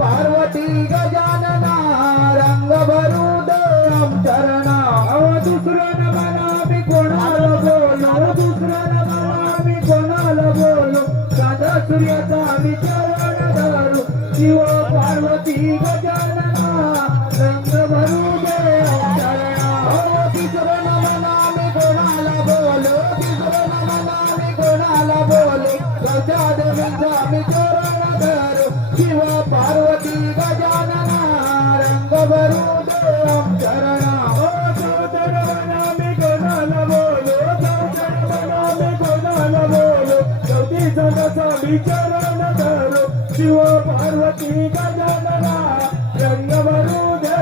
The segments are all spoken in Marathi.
पार्वती गजानना रंग भरू दे चरणा दुसरं न म्हणा मी कोणाला बोलो दुसरं न म्हणा मी कोणाला बोलो चांदा सूर्याचा मी चरण धरू शिव पार्वती गजानना रंग भरू दे चरणा दुसरं न म्हणा मी कोणाला बोलो दुसरं न म्हणा मी कोणाला बोलो गजा देवीचा मी चरण धरू शिव पार्वती गजानना रंग भरू दे चरणा चौचर म्हणा मी कोणाला बोलो चौचर म्हणा मी कोणाला बोलो चौथी जगाचा मी चरण धरू शिव पार्वती गजानना रंग भरू दे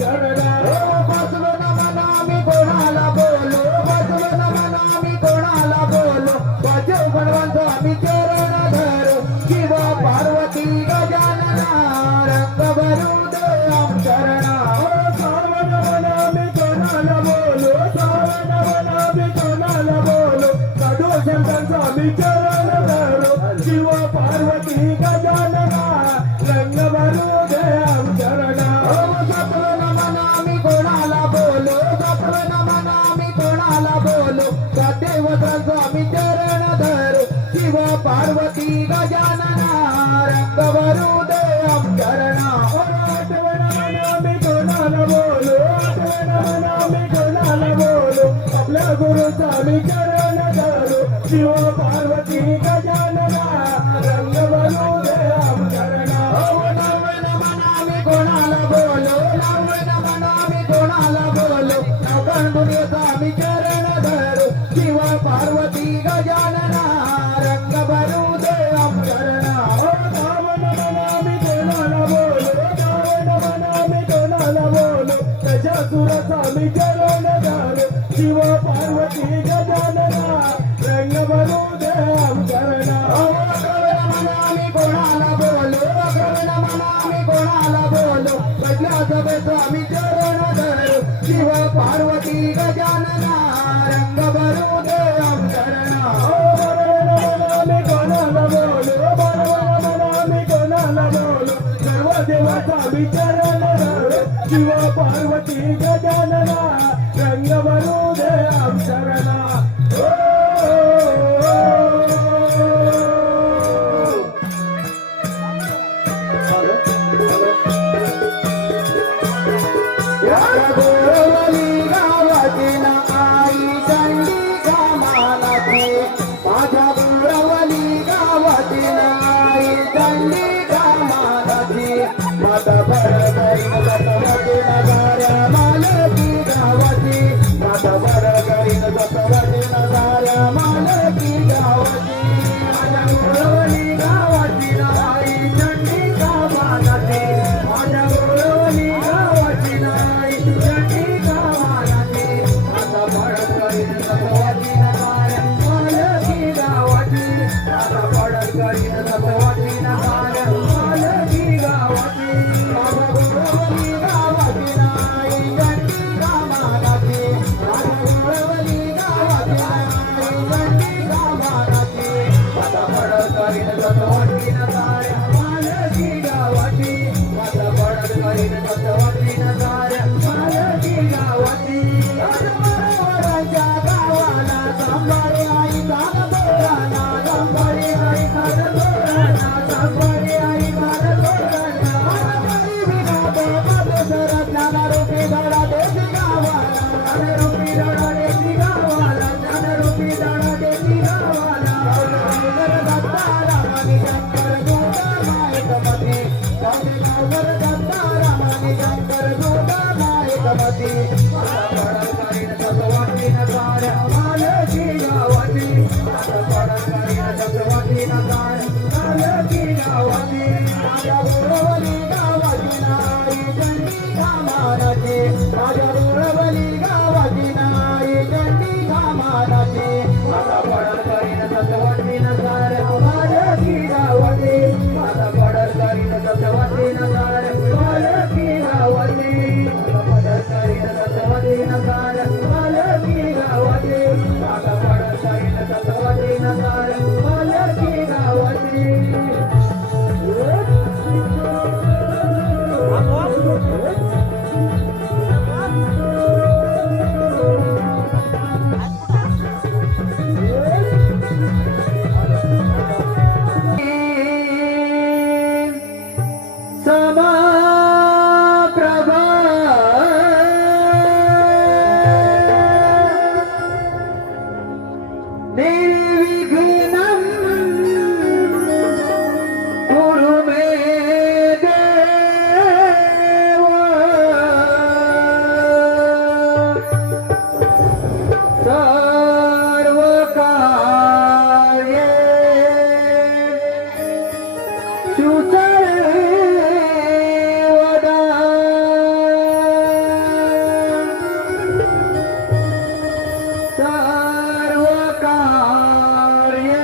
चरणा बसवन म्हणा मी कोणाला बोलो बसवन म्हणा मी कोणाला बोलो वाजव बनवांचा मी चरण धरू शिव पार्वती गजानना रंग भरू दे चरणा सावन म्हणा मी कोणाला बोलो सावन म्हणा मी कोणाला बोलो साधू संतांचा मी चरण धरू शिव पार्वती गजानना रंग भरू दे चरणा सपवन म्हणा मी कोणाला बोलो सपवन म्हणा मी कोणाला बोलो देवतांचा मी चरण धरू शिव पार्वती गजानना रंग भरू दे चरणा आठवण म्हणा मी कोणाला बोलो आठवण म्हणा मी कोणाला बोलो आपल्या गुरुचा मी चरण धरू शिव पार्वती गजानना रंग भरू दे चरणा लावण म्हणा मी कोणाला बोलो लावण म्हणा मी कोणाला बोलो आपण दुनियेचा मी चरण धरू शिव पार्वती गजानना रंग भरू दे चरणा लावण म्हणा मी कोणाला बोलो लावण म्हणा मी कोणाला बोलो त्याच्या सुराचा मी चरण धरू शिव पार्वती गजानना रंग भरू दे चरणा म्हणा मी कोणाला बोलो म्हणा मी कोणाला बोलो बदला सभेचा मी चरण धरू शिव पार्वती गजानना रंग भरू दे चरणा म्हणा मी कोणाला बोलो म्हणा मी कोणाला बोलो सर्व देवाचा मी चरण धरू शिव पार्वती गजानना रंग भरू दे चरणा गोरवली गावाची ना आई चंडिका मानाची माझ्या गोरवली गावाची ना आई चंडिका मानाची माता बरगरी सतवती नगाऱ्या मालकी गावाची माता बरगरी सतवती नगाऱ्या मालकी गावाची माझ्या गोरवली गावाची ना आई चंडिका मानाची माझ्या गोरवली गावाची ना गावाला सांभाळे आई निर्विघ्नं कुरु मे देव सर्व कार्ये सुसर्वदा सर्व कार्ये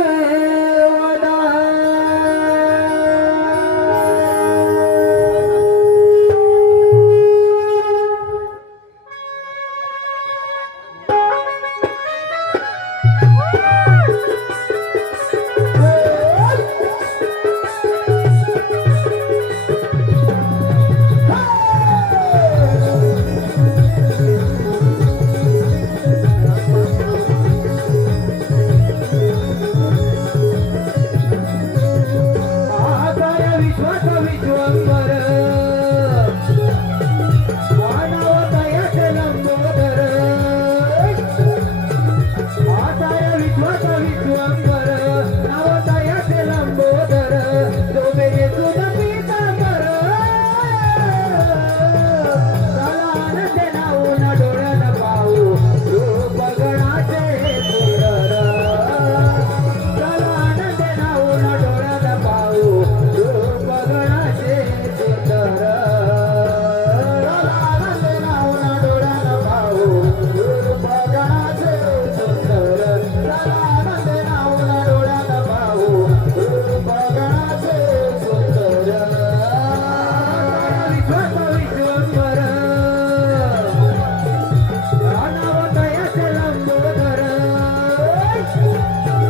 सुसर्वदा आकाय विश्वास विश्वंभर मानवतयाच लंबोदर आकाय विश्वास विश्वंभर नवतयाच लंबोदर डोबे येथून पीतांबर कलानंद नाऊन डोळ्यात पाहू रूप गणाचे सुंदर कलानंद नाऊन डोळ्यात पाहू रूप गणाचे सुंदर कलानंद नाऊन डोळ्यात पाहू रूप गणाचे सुंदर कलानंद नाऊन डोळ्यात पाहू रूप गणाचे सुंदर विश्वास विश्वंभर अनावतयाच लंबोदर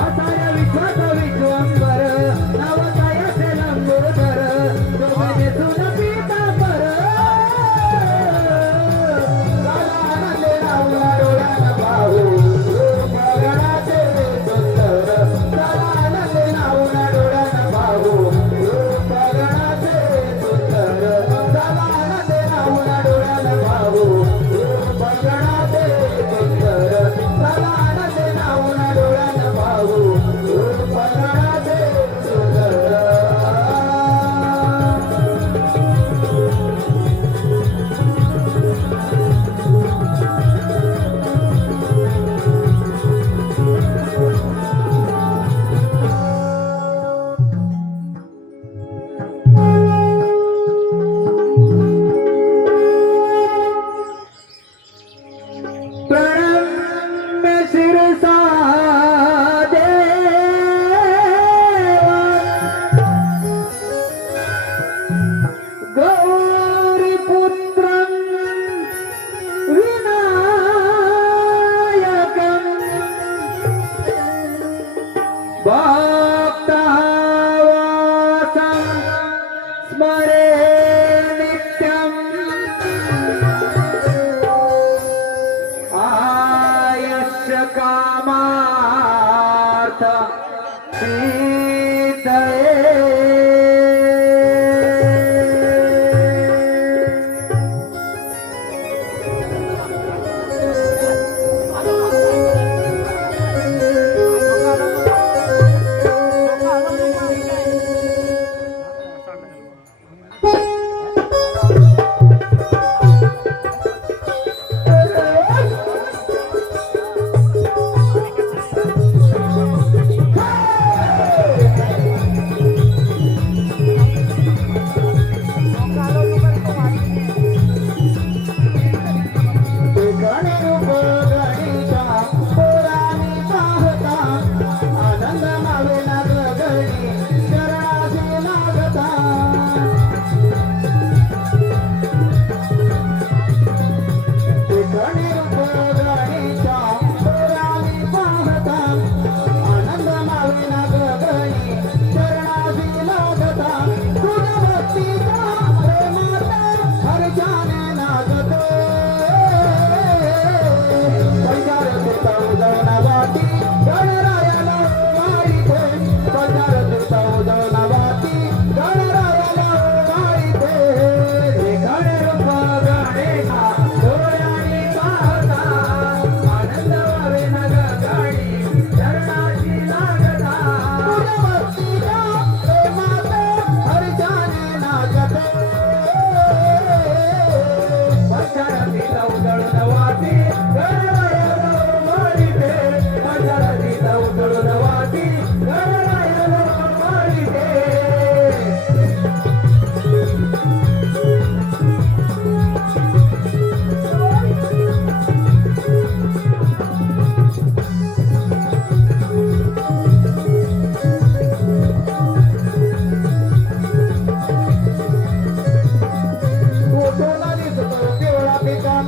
आधार विश्वास विश्वंभर नवतयाच लंबोदर शोभेने तुझ पीतांबर कलानंद नाऊन डोळ्यात पाहू रूप गणाचे सुंदर कलानंद नाऊन डोळ्यात पाहू रूप गणाचे सुंदर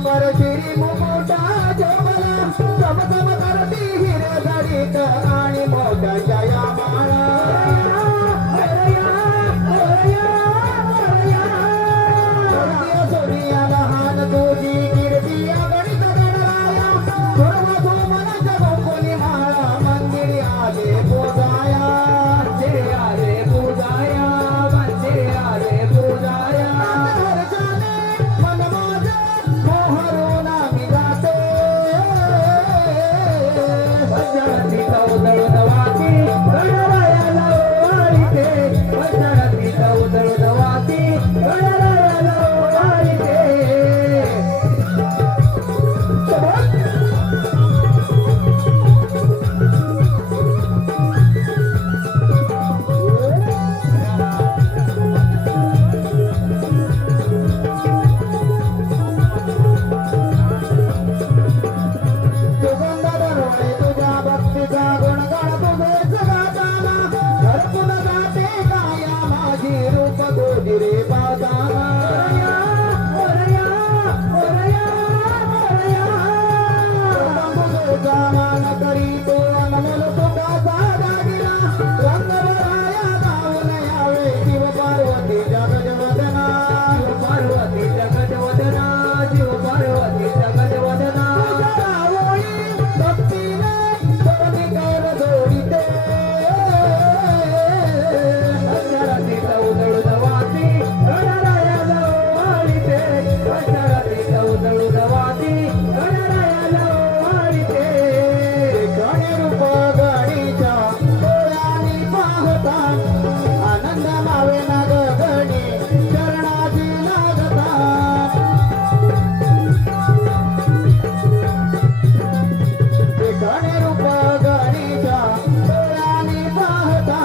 अंबर शिरी मुकुटा जोमला चमचम करती हिरे जडित आणि मोत्याच्या या माळा सोनिया लहान तुझी कीर्ती गणित गणराया सर्व धूमनाच्या गोकुली माळा मंदिरी आले पूजाया मंदिरी आले पूजाया मंदिरी आले पूजाया हर्षाने मन माझे मोहरून आम्ही जाते भजनती चौदळून वाटी गणरायाला ओवाळीते भजनती चौदळून वाटी गणरायाला ओवाळीते सुगंध दरवळे तुझ्या भक्तीचा गुणगान तुझेच गाताना हरपून जाते काया माझी रूप गोजिरे पावताना तुझेचा मान करी तो अनमोल तुकाचा दागिना रंगवराया गाऊन यावे शिव पार्वती जगजवदना शिव पार्वती जगजवदना शिव पार्वती जगजवदना भक्तीने सोनी कर जोडिते अक्षराती चौदळून वाटी गणरायाला ओवाळीते अक्षराती चौदळून वाटी गणरायाला ओवाळीते गणरूप गणीच्या डोळ्यांनी पाहता आनंद मावे ना गगनी चरणाची लागता गणरूप गणीच्या डोळ्यांनी पाहता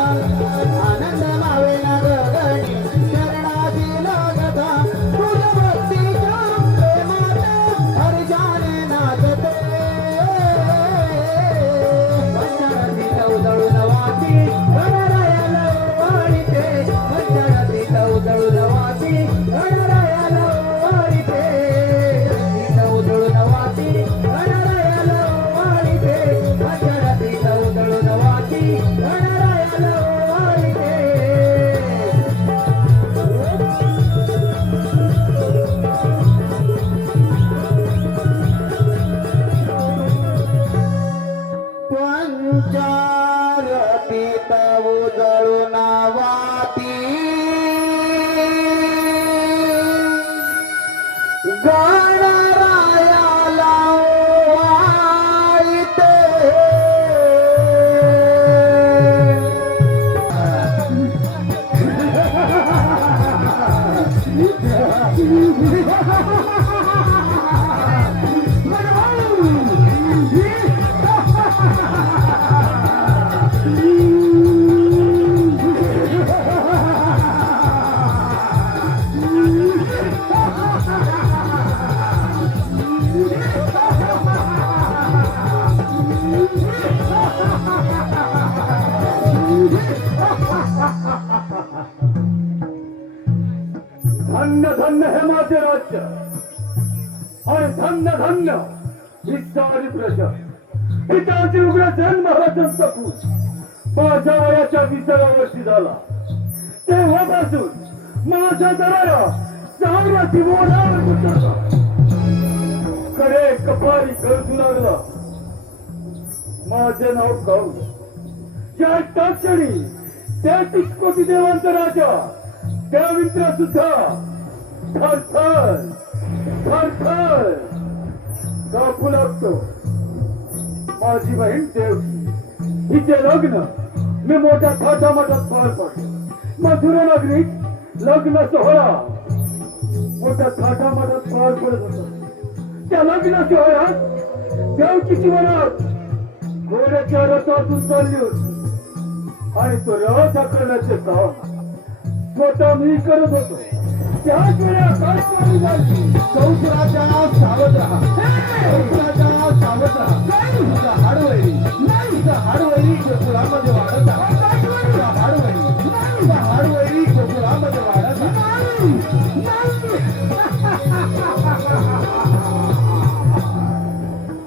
आनंद मावे ना गगनी चरणाची लागता तुझ्या भक्तीच्या प्रेमात हर्षाने नाचते पंचरती चौदळून वाटी गणरायाला ओवाळीते पंचरती चौदळून वाटी गणरायाला ओवाळीते चौदळून वाटी गणरायाला ओवाळीते पंचरती चौदळून वाटी गणरायाला ओवाळीते पंचारती तव जळून वाती गणरायाला ओवाळीते धन्य धन्य हे माझे राज्य आणि धन्य धन्य ही सारी प्रजा पिताची उग्रसेन महाराजांचा पूज माझ्या वयाच्या 20व्या वर्षी झाला तेव्हापासून माझ्या दराला चांगला दिवोरावर गुंतवला कडे कपारी गरजू लागला माझे नाव गाऊ ज्या क्षणी 33 कोटी देवांचा राजा देवेंद्र सुद्धा थरथर थरथर कापू लागतो माझी बहीण देवकी हिचे लग्न मी मोठ्या थाटामाटात पार पडलो मथुरा नगरीत लग्न सोहळा मोठ्या थाटामाटात पार पडत होता त्या लग्न सोहळ्यात देवकीची मनात घोड्याच्या रथातून चालली होती आणि तो रथ आकारण्याचे काम स्वतः मी करत होतो त्याच वेळी आकाशवाणी झाली कौशराच्या सावध राहा कौशराच्या सावध राहा हाडवैरी हाडवैरी गोकुळामध्ये वाढत हाडवैरी गोकुळामध्ये वाढत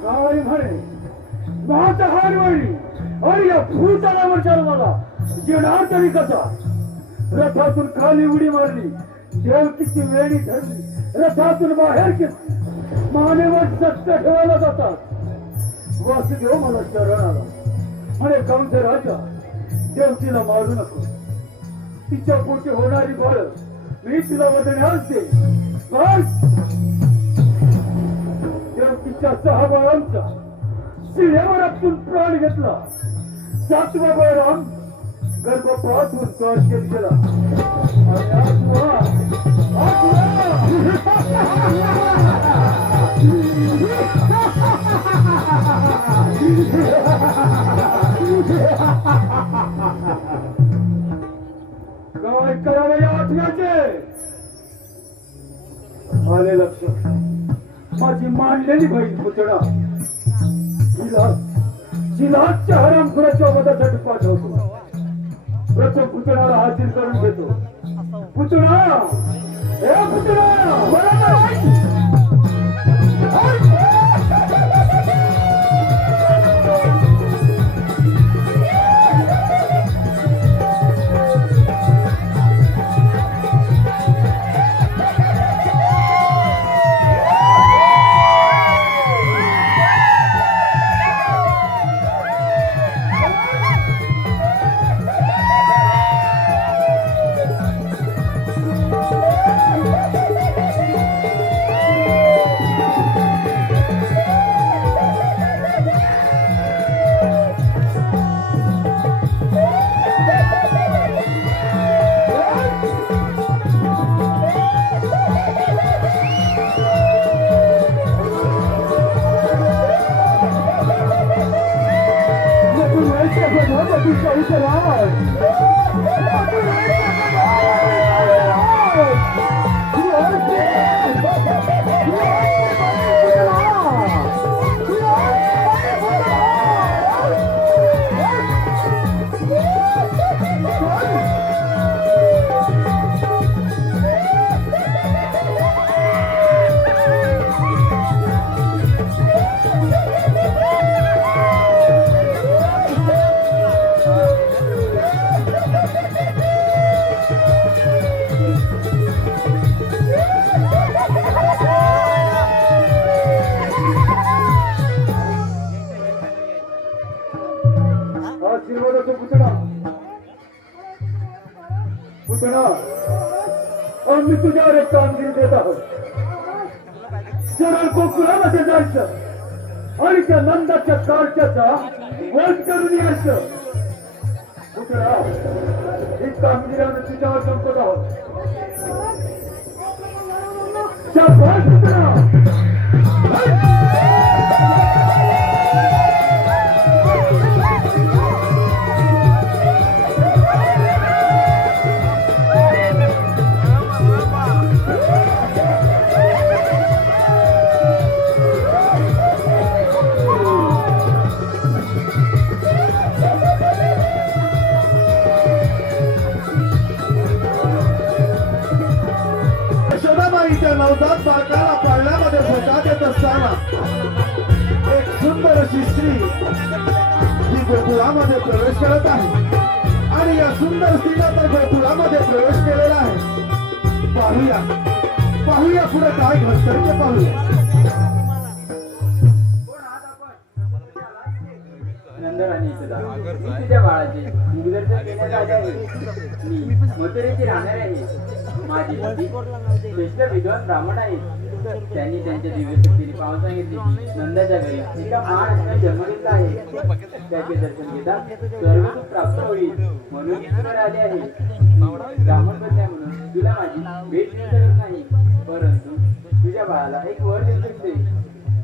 काय म्हणे माझा हार वळली आणि या भूतलावर जन्माला येणार तरी कसा. रथातून खाली उडी मारली, देवकीची वेणी धरली, रथातून बाहेर घेतली, मानेवर सत्य ठेवायला जातात. वासुदेव मला शरण आला म्हणे कंस राजा देवकीला मारू नको, तिच्या पोटी होणारी बाळ मी तिला वदण्यास दे. बस देवकीच्या 6 बाळांचा शिळेवर आपटून प्राण घेतला. 7वा बळराम गर्भपातून स्वारक्षेत गेला आणि काय करावं या आत्म्याचे आले लक्ष. माझी मांडलेली बहीण पुतळा जिल्हाच्या हरामखोराच्या वधासाठी पाठवतो. प्रथम पुतळाला हाजीर करून घेतो. पुतळा हे पुतळा आशीर्वादाचा पुतळा आम्ही तुझ्यावर एक कामगिरी देत आहोत. सरळ गोकुळामध्ये जायचं आणि त्या नंदाच्या कारच्याचा वध करून यायचं. पुतळा ही कामगिरी आम्ही तुझ्यावर संपत आहोत. शाबास पुतळा. नवजात बालकाला पाळण्यामध्ये भोकात येत असताना एक सुंदर अशी स्त्री ही गोकुळामध्ये प्रवेश करत आहे आणि या सुंदर स्त्रीला तर गोकुळामध्ये प्रवेश केलेला आहे. पाहूया पुढे काय घडतं ते पाहूया. नंदराणी तुझ्या बाळाची मुगदर्शन देण्यात आले आहे. मी मथुरेची राहणार आहे. माझी पती श्रेष्ठ विद्वान ब्राह्मण आहेत. त्यांनी त्यांच्या दिव्य शक्तीने पाहून सांगितले की नंदाच्या घरी एका महान जन्म घेतला आहे. त्याचे दर्शन घेता सर्व सुख प्राप्त होईल म्हणून इथवर आले आहे. ब्राह्मण कन्या म्हणून तुला माझी भेट देऊ शकत नाही, परंतु तुझ्या बाळाला एक वर देऊ शकते.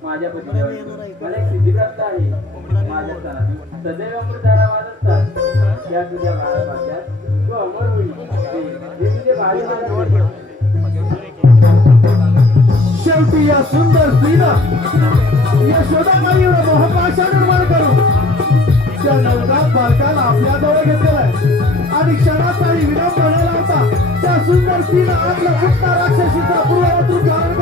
माझ्या पतीजवळ मला एक सिद्धी प्राप्त आहे. माझ्या स्थानातून सदैव अमृतधारा वाहत असतात. त्या तुझ्या बाळा वाक्यात तू अमर होईल. हे तुझे बाळ शेवटी या सुंदर स्त्रीनं यशोदामाईवर मोहपाशा निर्माण करून त्या नवजात बालकाला आपल्या जवळ घेतलेला आहे आणि क्षणात काही विराम बनायला होता. त्या सुंदर स्त्रीनं आपल्या राक्षसीचा पूर्ववतून धारण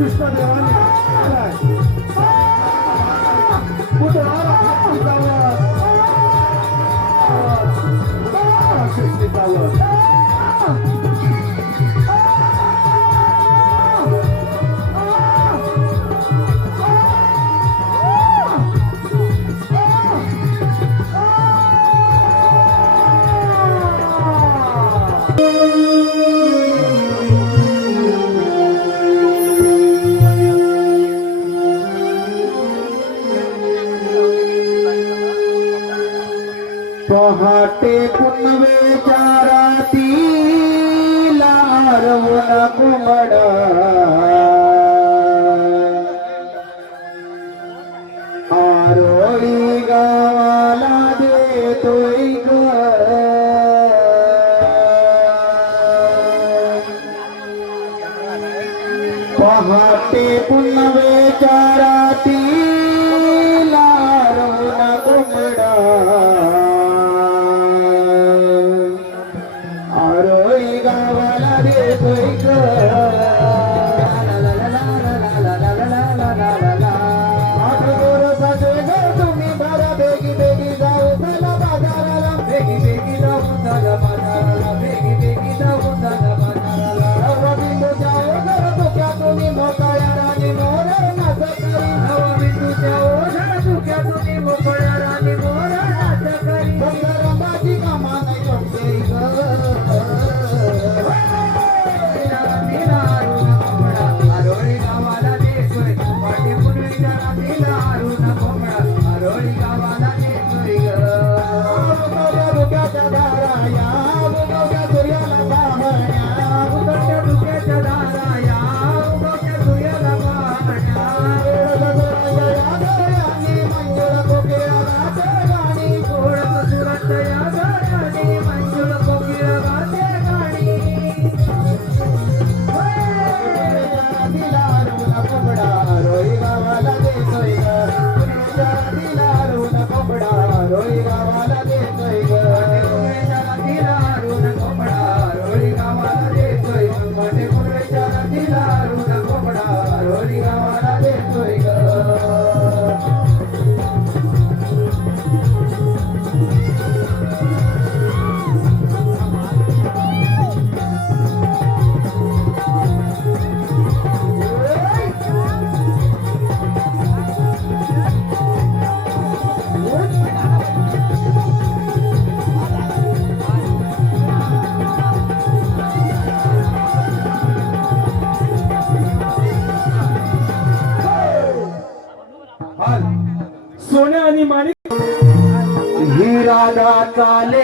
कृष्णदेवाने आलाय. पुतळाला कृष्णीचा वध. कृष्णीचा वध. पहाटे पुनवेच्या रातीला हरवून कुंबडा आरोळी गावाला देतोय ग. पहाटे पुनवेच्या रातीला हरवून कुंबडा आरोळी गावाला देतोय ग. तुम्ही बरा बेगी बेगी जाऊ झाला बाजाराला. बेगी बेगी जाऊ झाला बाजाराला. बेगी बेगी जाऊ झाला बाजाराला. नवबिंदूच्या ओझर धुक्या तुम्ही मोकळ्या राणी मोर नाच करी. नवबिंदूच्या ओझर धुक्या तुम्ही मोकळ्या राणी मोर नाच करी. रंगाची कामा नाही पडते ग. आरोळी गावाला देतोय पाठी पुनवेच्या रातीला हरवून कोंबडा. आरोळी गावाला देतोय ग. उगवत्या धुक्याच्या धारा या उगवत्या सूर्याला पाहण्या. उगवत्या धुक्याच्या धारा या उगवत्या सूर्याला पाहण्या. गगनाने मंजुळ कोकिळाचे गाणी. ओळख सुरत या गगनाने मंजुळ कोकिळाचे गाणी. आरोळी गावाला देतोय ग. रातीला हरवून कोंबडा. आरोळी गावाला देतोय ग. रातीला हरवून कोंबडा. आरोळी गावाला देतोय ग. पाटे पुनवेच्या रातीला हरवून कोंबडा. आरोळी गावाला देतोय ग. सोन्या आणि माणिक ही राधा चाले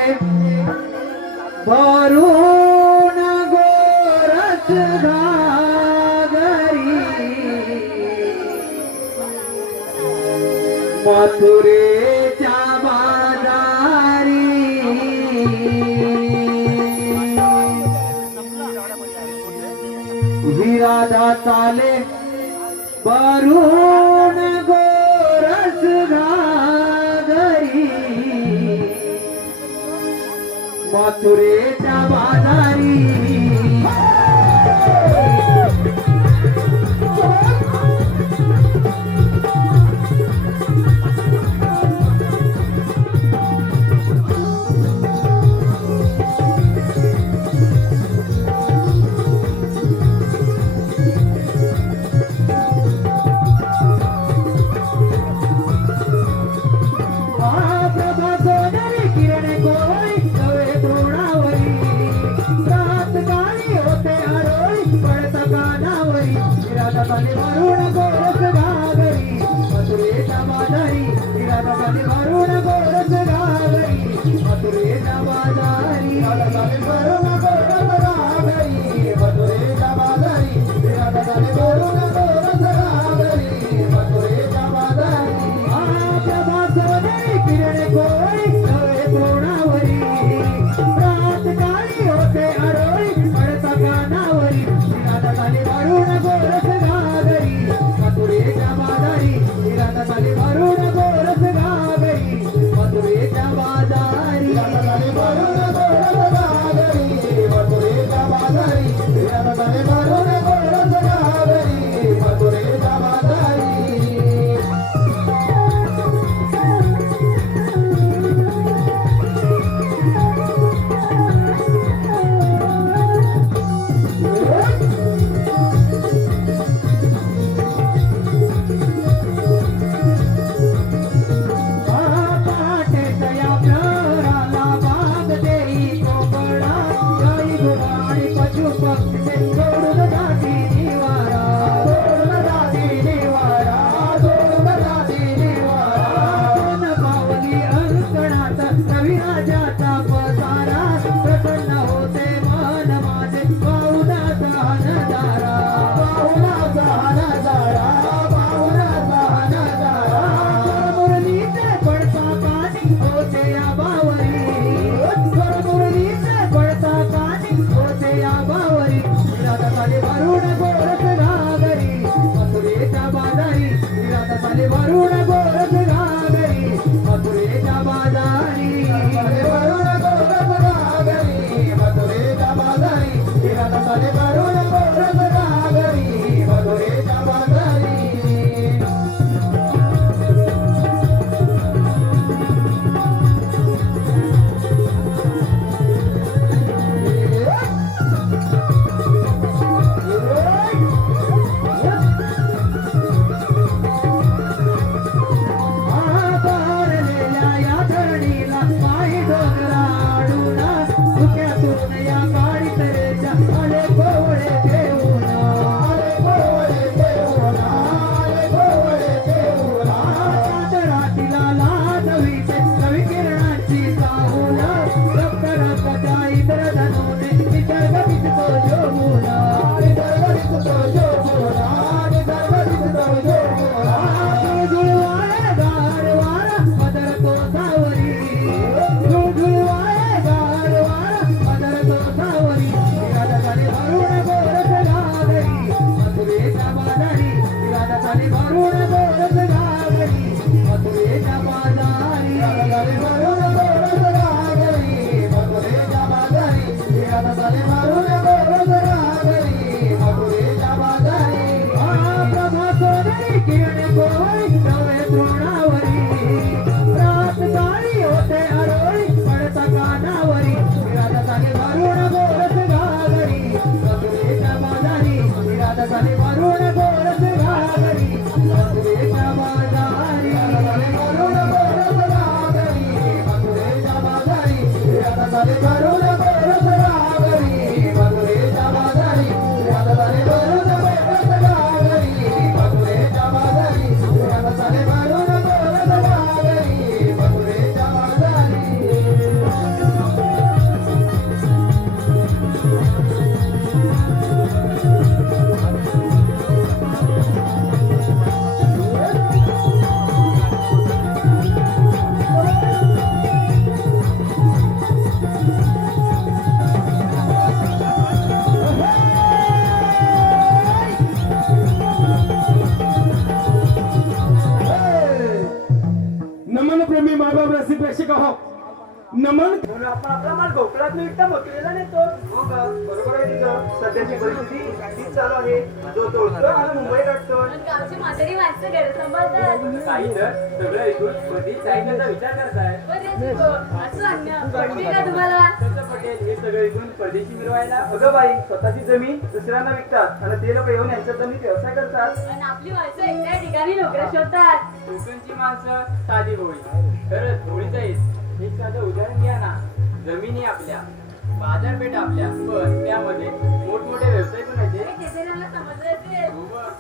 भरून गोरस घागरी. मथुरेच्या बाजारी ही राधा चाले भरून गोरस घागरी. मथुरेच्या बाजारी भरून गोरस घागरी. मथुरेच्या बाजारी भरून गोरस घागरी. मथुरेच्या बाजारी भरून गोरस घागरी. मथुरेच्या बाजारी भरून गोरस घागरी. मथुरेच्या बाजारी प्रभा सोनेरी किरण कोळी नवे तोडावरी. रात काळी होते आरोळी पडता कानावरी. भरून गोरस घागरी. मथुरेच्या बाजारी भरून गोरस घागरी. आम्ही मायबाप रसी प्रेक्षक आहोत नमन म्हणून आपण आपला माल गोकुळात विकता मोकळेला नेतो. हो का, बरोबर आहे तुझं. सध्याची परिस्थिती तीच चालू आहे. जो तोडतो आणि मुंबई काढतो. गावची म्हातारी माणसं घर सांभाळतात. काही तर सगळं ऐकून कधी जायचा विचार करताय. असं अन्य पटते का तुम्हाला? कसं पटेल हे सगळं ऐकून परदेशी मिळवायला? अगं बाई, स्वतःची जमीन दुसऱ्यांना विकतात आणि ते लोक येऊन यांच्या जमीन व्यवसाय करतात. आणि आपली माणसं एकट्या ठिकाणी नोकऱ्या शोधतात. कोकणची माणसं साधी होळी खरंच होळीचं एक साधं उदाहरण घ्या ना. जमिनी आपल्या, बाजारपेठ आपल्या, पण त्यामध्ये मोठमोठे व्यवसाय पण आहेत. तिथे त्यांना समजलं असेल. हो बघ.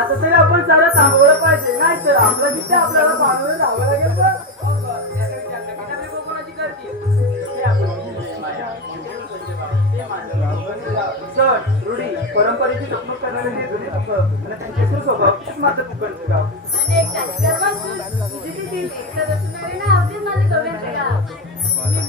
आता तरी आपण सारं थांबवलं पाहिजे, नाही तर आपलं जिथे आपल्याला पाणवलं राहावं लागेल. पण हो का, त्याचा विचार नक्की आपली कोकणाची करतील. ते आपण केलेली माया, म्हणजे ते माझं गाव. सण, रूढी, परंपरेची जपणूक करणारे हे जुने लोक आणि त्यांचे स्वभाव तेच माझं कोकणचं गाव. आणि एक गर्भासून तुझी ती तीन एकटं बसून नव्हे ना, अवधीच माझं कव्यांचं गाव. हे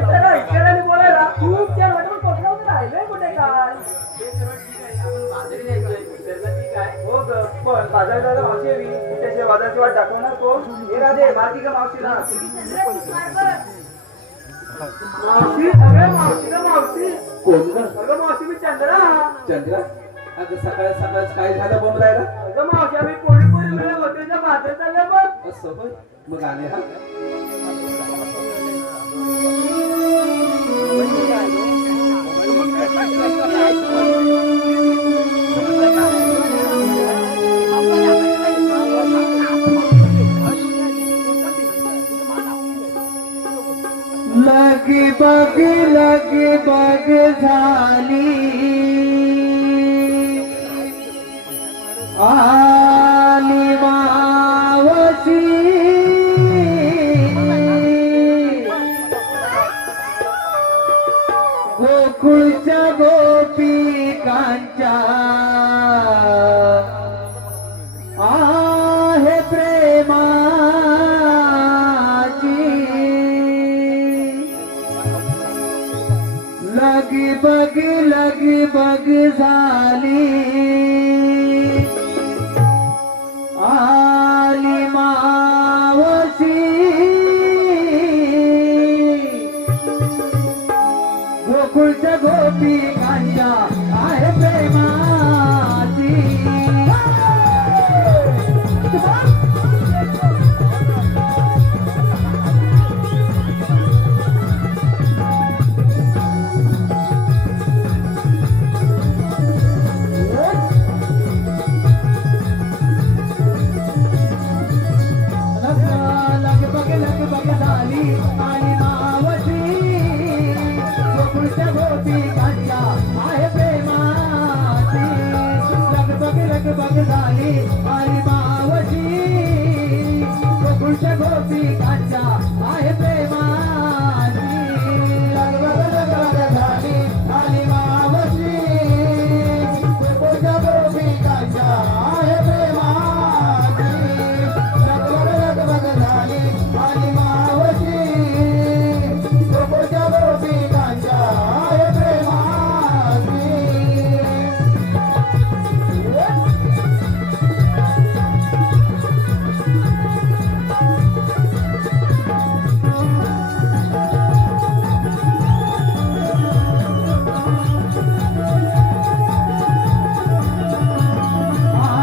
सगळं ऐकायला बोलायला खूप छान वाटून कोकणात राहिलंय कुठे काय. हो ग, पण बाजार जायला मावशी यावी. त्याच्या बाजाराची वाट दाखवणार कोण? हे राधे, बाकी का मावशीला? चंद्र, तू मार बघ. मावशी, अगं मावशी ना मावशी. कोण ग? अगं मावशी, मी चंद्रा. चंद्रा अगं सकाळ सकाळ काय झालं बोंबलायला? अगं मावशी, आम्ही पोळी मिळाल्या हॉटेलच्या बाजार चालल्या बघ. असं होय मग आले हा लगी बग झाली आली मावशी गोकुळच्या गोपिकांच्या आहे प्रेमाची लगी बग झाली आली मावशी गोकुळच्या गोपिकांच्या आहे प्रेमाची लगबग झाली आणि मावशी गोकुळच्या गोपिकांच्या आहे प्रेमाची लगबग झाली आणि मावशी गोकुळच्या गोपिकांच्या आहे प्रेमाची लगबग झाली आणि मावशी गोकुळच्या गोपिकांच्या आहे प्रेमाची लगबग झाली आणि मावशी गोकुळच्या गोपिकांच्या आहे प्रेमाची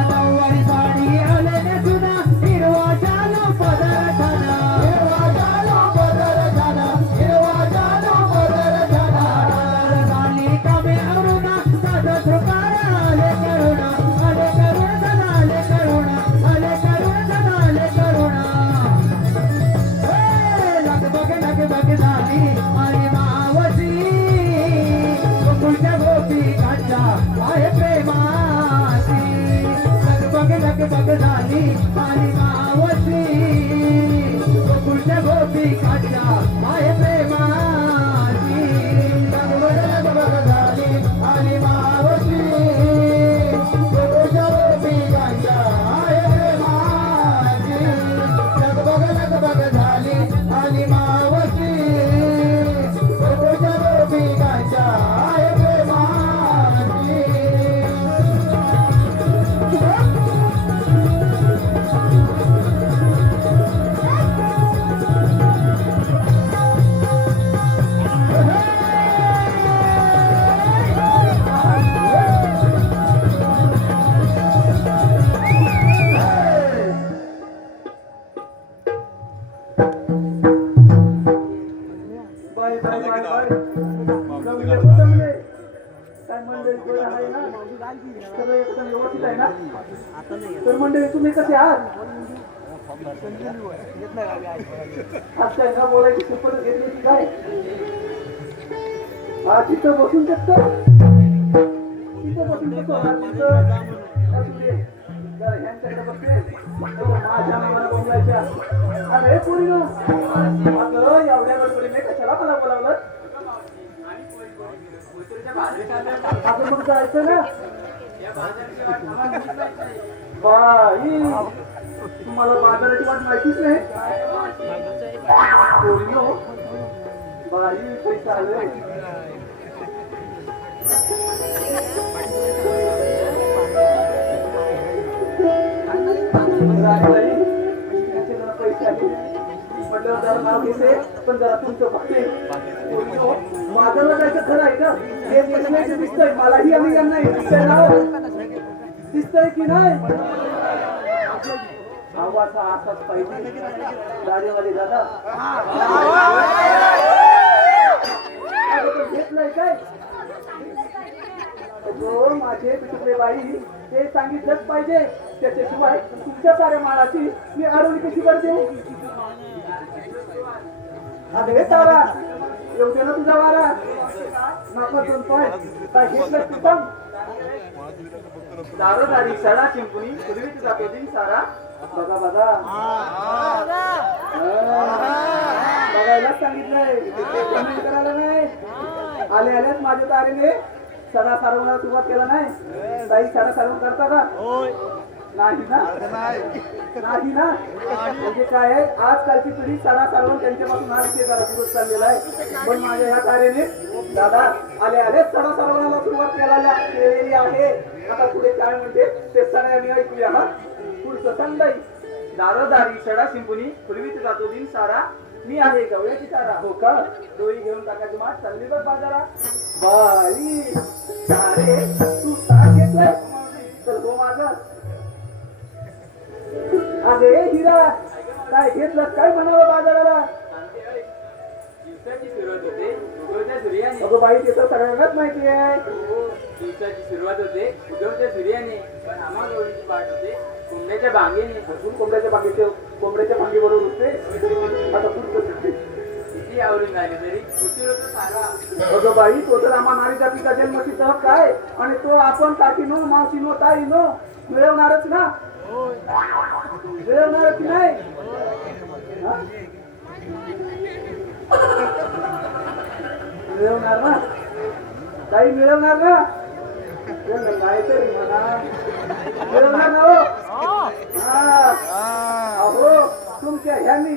नऊवारी साडी आले नेसुना हिरवा जालो पदर झाला हिरवा जालो पदर झाला हिरवा जालो पदर झाला झाली कामे अरुणा साध सुकार आले करुणा आले करुणा आले करुणा आले करुणा आले करुणा लगबग झाली आणि मावशी गोकुळच्या गोपिकांच्या आहे प्रेमाची लगबग झाली आणि मावशी गोकुळच्या गोपिकांच्या आहे प्रेमाची लगबग झाली आणि मावशी गोकुळच्या गोपिकांच्या आहे प्रेमाची लगबग झाली आणि मावशी गोकुळच्या गोपिकांच्या आहे प्रेमाची ना. तर मंडळी तुम्ही कसे आहात? आज काय ना बोलायची शपथ घेतली की काय? आज इथं बसून शकतो, तिथं बसून शकतो. जरा ह्यांच्याकडे बसते, माझ्या नावाला बोलायच्या. अरे पोरी अगं एवढ्या गडबडीने कशाला मला बोलावलं? आता मग जायचं ना. बाई तुम्हाला बाजाराची वाट माहितीच नाही. पोरीनो बाई पैसा आले. पैसे आले म्हटलं जरा नाव घेते पण जरा तुमचं बघते. बाजारला जायचं खरं आहे का? हे पैसे दिसतंय मलाही आम्ही नाही दिसतंय ना, दिसतंय की नाही? आवाज असाच पाहिजे गाडीवाले दादा. घेतलंय काय? जो माझे पिटुकले बाई ते सांगितलंच पाहिजे. त्याच्याशिवाय तुमच्या साऱ्या मालाची मी आडवणी कशी करते? अरे तारा येऊ दे ना तुझा वारा. नाका दोन पाय काय घेतलं तू पण? दारोदारी सडा चिंपुनी पूर्वीच जातो दिन सारा. बघा बघा बघायलाच सांगितलंय, कमेंट करायला नाही. आले आल्याच माझ्या तारेने सडा सारवण्याला सुरुवात केला नाही. ताई सडा सारवण करता का? नाही ना, नाही ना. म्हणजे काय आहे आजकालची पिढी सडा सारवण त्यांच्यापासून हा विषय करा सुरू चाललेला आहे. पण माझ्या ह्या तारेने दादा आले आलेच सडा सारवण्याला सुरुवात केलेली आहे. आता पुढे काय म्हणते ते सगळ्यांनी ऐकूया. हा पुढचं संदाई. दारोदारी सडा चिंपुनी पूर्वीच जातो दिन सारा. मी आहे गवळ्याची तारा. हो का? डोळी घेऊन टाकायची माठ चालली बघ बाजारा. बाई अरे तू काय घेतलंय? तर हो माझा अरे हिरा काय घेतलं? काय म्हणावं बाजाराला? दिवसाची सुरुवात होते उगवत्या सूर्याने. अगं बाई ते तर सगळ्यांनाच माहिती आहे. दिवसाची सुरुवात होते उगवत्या सूर्याने. पण आम्हा गवळीची वाट होते कोंबड्याच्या बांगेने. अजून कोंबड्याच्या बांगी बरोबर होते. आता पुढचं किती आवरून राहिले तरी उशीर होतो सारा. अगं बाई तो तर आम्हा नारी जातीचा जन्मसिद्ध हक्क आहे आणि तो आपण काकीनो मावशीनो ताईनो मिळवणारच ना, मिळवणारच नाही. हा? मिळवणार ना ताई, मिळवणार ना? काहीतरी म्हणा मिळवणार ना हो. अहो तुमच्या ह्यांनी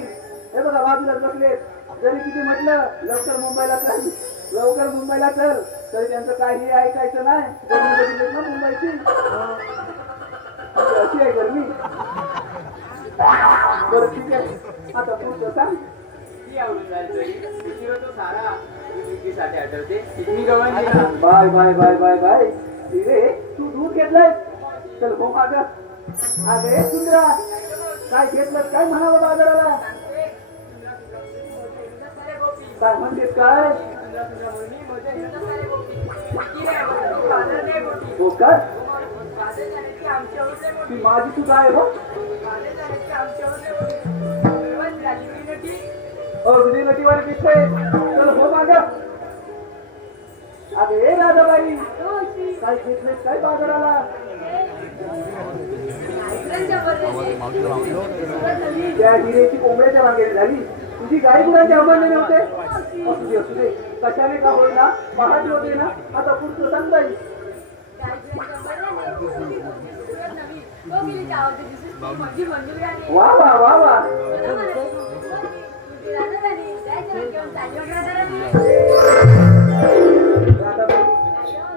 हे बघा बाजूला बसले. जरी किती म्हटलं लवकर मुंबईला चल, लवकर मुंबईला चल, तरी त्यांचं काही ऐकायचं नाही. गर्मी बघितलीस ना मुंबईची, अशी आहे गर्मी. बरं ठीक आहे आता पुढचं सांग. किती आवरून राहिले तरी उशीर होतो सारा. साठी आठवते मी गव्हाण दिला. Bye bye bye bye bye. रे तू दूध घेतलंय? चल हो माग. अरे सुंदरा काय घेतलं? काय म्हणावं बाजाराला? काय म्हणतेस? काय हो का? ती माझी सुद्धा आहे हो. जुनी नटीवाली दिसते. चल हो माग. अरे राधाबाई काय घेतले? काय बाजाराला? त्या हिरेची कोंबड्याच्या बागेने झाली. तुझी गाई गुरांचे अंबाने नव्हते. असू दे असू दे, कशाने का होईना पहाटे होते ना. आता पुढचं सांगता येईल. वा वा वा वा.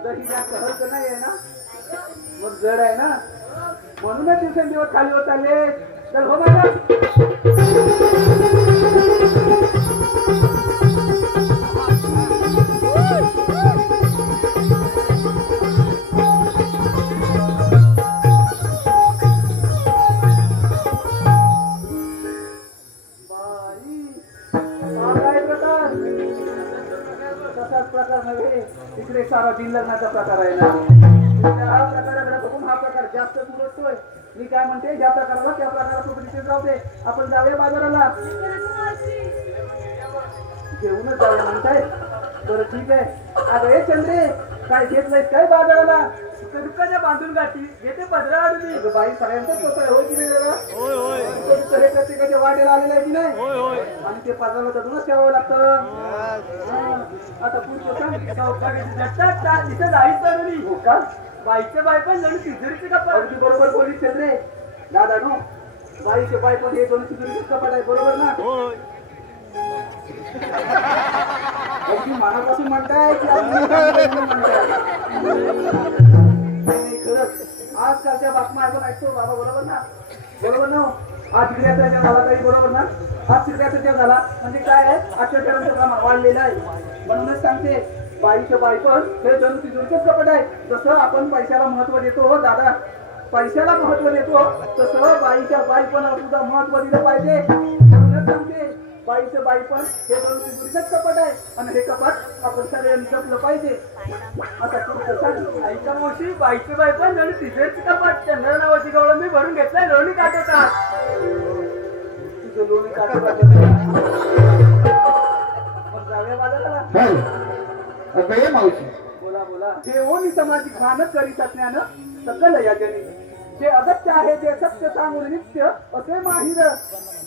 दही जास्त हलकं नाही आहे ना, मग जड आहे ना, म्हणूनच दिवसेंदिवस खाली होत चालले. चल हो माझा. प्रकार नव्हे, इकडे सारा बिन लग्नाचा प्रकार आहे ना. हा प्रकाराकडे बघून हा प्रकार जास्त उलटतोय. मी काय म्हणते ज्या प्रकाराला त्या प्रकारात सोबत जाऊ दे. आपण जाऊया बाजाराला. घेऊनच जाऊया म्हणताय. बरं ठीक आहे. अगं हे चंद्रे काय घेतलंय काय बाजाराला? दुकाच्या बांधून गाठी येते पदरा आडली. अगं बाई सगळ्यांचंच कसं आहे होय की नाही जरा? हे प्रत्येकाच्या वाटेला आलेलं आहे की नाही? आणि ते पाजाला धरूनच ठेवावं लागतं. आता पुढचं सांग. चौकागाची झटका तिथं जाईच चालली. हो का? बाईचं बाई पण जणू तिजोरीचे कपाट. अगदी बरोबर बोलीस चंद्रे. दादा नो बाईचे बाई पण हे दोन तिजोरीचेच कपाट आहे बरोबर ना? अगदी मनापासून म्हणताय की अगदी म्हणताय? नाही, खरंच आजकालच्या बातम्या आपण ऐकतो बाबा बरोबर ना? बरोबर ना? आज चिडव्याचा जग झाला तरी बरोबर ना? आज चिडव्याचा जग झाला म्हणजे काय आहे? अत्याचारांचं प्रमाण वाढलेलं आहे. म्हणूनच सांगते बाईचं बाई पण हे जणू तिजोरीचेच कपडे आहे. जसं आपण पैशाला महत्व देतो हो दादा, पैशाला महत्व देतो तसं बाईच्या बाई पण सुद्धा महत्व दिलं पाहिजे. म्हणूनच सांगते बाईचं बाई पण हे जणू तिजोरीचेच कपड आहे आणि हे कपाट आपण सगळ्यांनी जपलं पाहिजे. आता तुमचं सांग. आईच्या मावशी बाईचं बाई पण जणू तिजोरीचे कपाट. चंद्र नावाची गवळण मी भरून घेतलाय लोणी काटतात. तुझं लोणी काढलं जाऊया बाजाराला. ये मावशी. बोला बोला. हे ओनी सामाजिक भानच करीत असण्यानं सकल या जनी जे अगत्य आहे जे सत्य सांगून नित्य असे माहिर.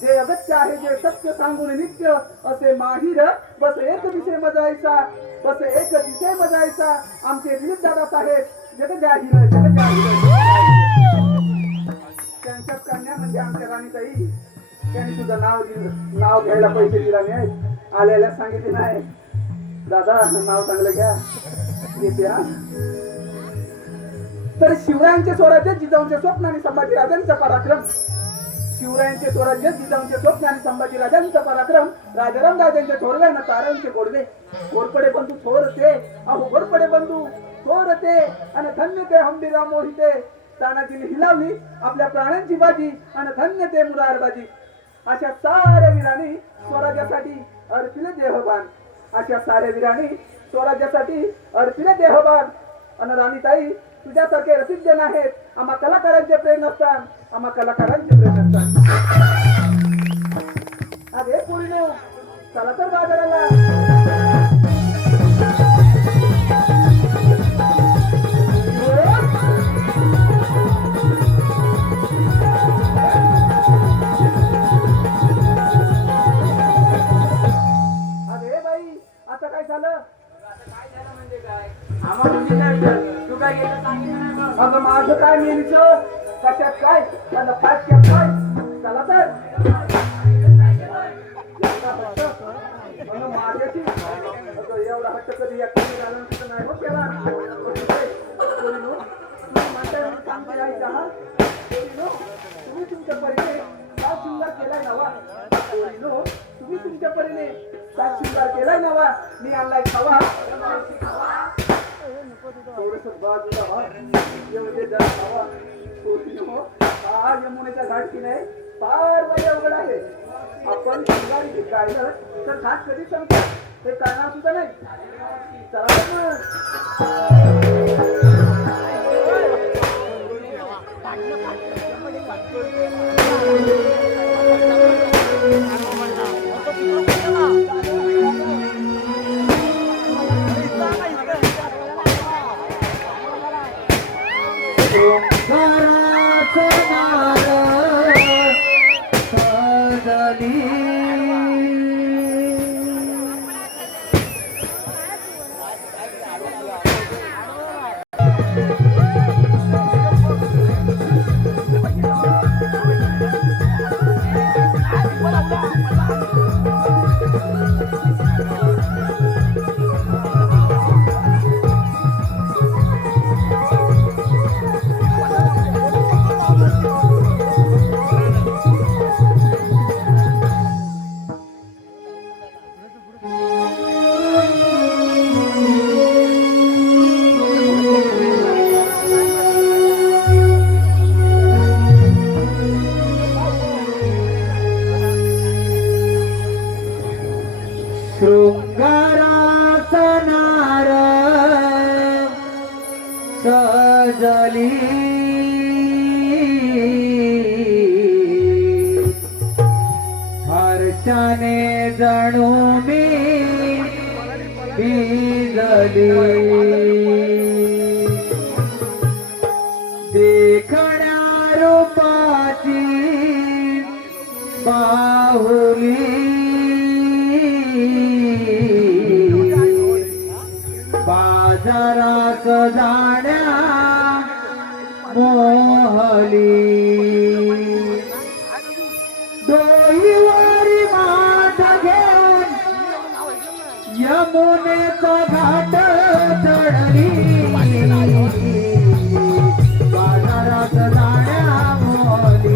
जे अगत्य आहे जे सत्य सांगून नित्य असे माहिर. बस एक दिशे मजायचा, बस एक दिशे मजायचा आमचे दिलीप दादा साहेब जग जाहीर जग जाहीर. त्यांच्यात कन्या म्हणजे आमच्या राणीताई. त्यांनी सुद्धा नाव घ्यायला पैसे दिला नाही. आल्याला सांगितले नाही. दादा नाव चांगलं घ्या येते हा. तर शिवरायांचे स्वराज्य जिजाऊंचे स्वप्न आणि संभाजीराजांचा पराक्रम. शिवरायांचे स्वराज्य जिजाऊंचे स्वप्न आणि संभाजीराजांचा पराक्रम. राजाराम राजांच्या थोरव्यानं तारांचे गोडवे. घोरपडे बंधू थोरते अहो घोरपडे बंधू थोरते आणि धन्य ते हंबीराव मोहिते. तानाजीने हिलावली आपल्या प्राण्यांची बाजी आणि धन्य ते मुरारबाजी. अशा साऱ्या वीरांनी स्वराज्यासाठी अर्पिले देहभान. अशा साऱ्या वीरांनी स्वराज्यासाठी अर्पिले देहभान. आणि राणीताई तुझ्यासारखे रसिद्ध नाहीत. आम्हा कलाकारांचे प्रेरणास्थान, आम्हा कलाकारांचे प्रेरणास्थान. अरे पुरीनो चला तर बाजाराला. अरे बाई आता काय झालं? म्हणजे काय आम्हा म्हणजे काय तू काय गेलं सांगितलं नाही मग. अगं माझं काय मेलीचं कशात काय त्याला फाटक्यात काय. चला तर माझ्याची एवढा हट्ट कधी या झाल्यानंतर नाही हो केला. तुम्ही तुमच्या परीने सात शृंगार केलाय नवा. तुम्ही तुमच्या परीने सात शृंगार केलाय नवा. मी आणलाय खावा थोडस बाजूला व्हा. एवढे जरा खावा. हा यमुनेच्या घाटकी नाही फार माझ्या अवघड आहे. आपण शृंगारी गायलं तर घाट कधी संपतात हे कळणार सुद्धा नाही. चला जणू मी भिजली देखण्या रूपाची बाहुली बाजारात जाण्या मोहली डोईवारी माठ घेऊन यमुनेचा घाट चढली बाजारात जाण्या मोहली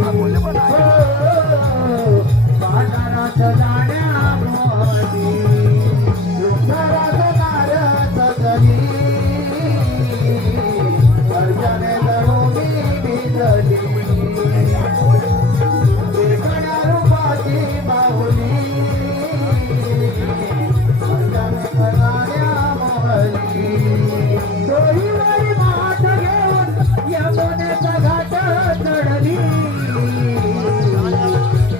बाजारात जाण्या मोहली डोंगरात नारळ सजली अर्जाने जणू मी भिजली देखण्या रूपाची बाहुली अर्जाने जगण्या मोहली डोईवारी माठ घेऊन यमुनेचा घाट चढली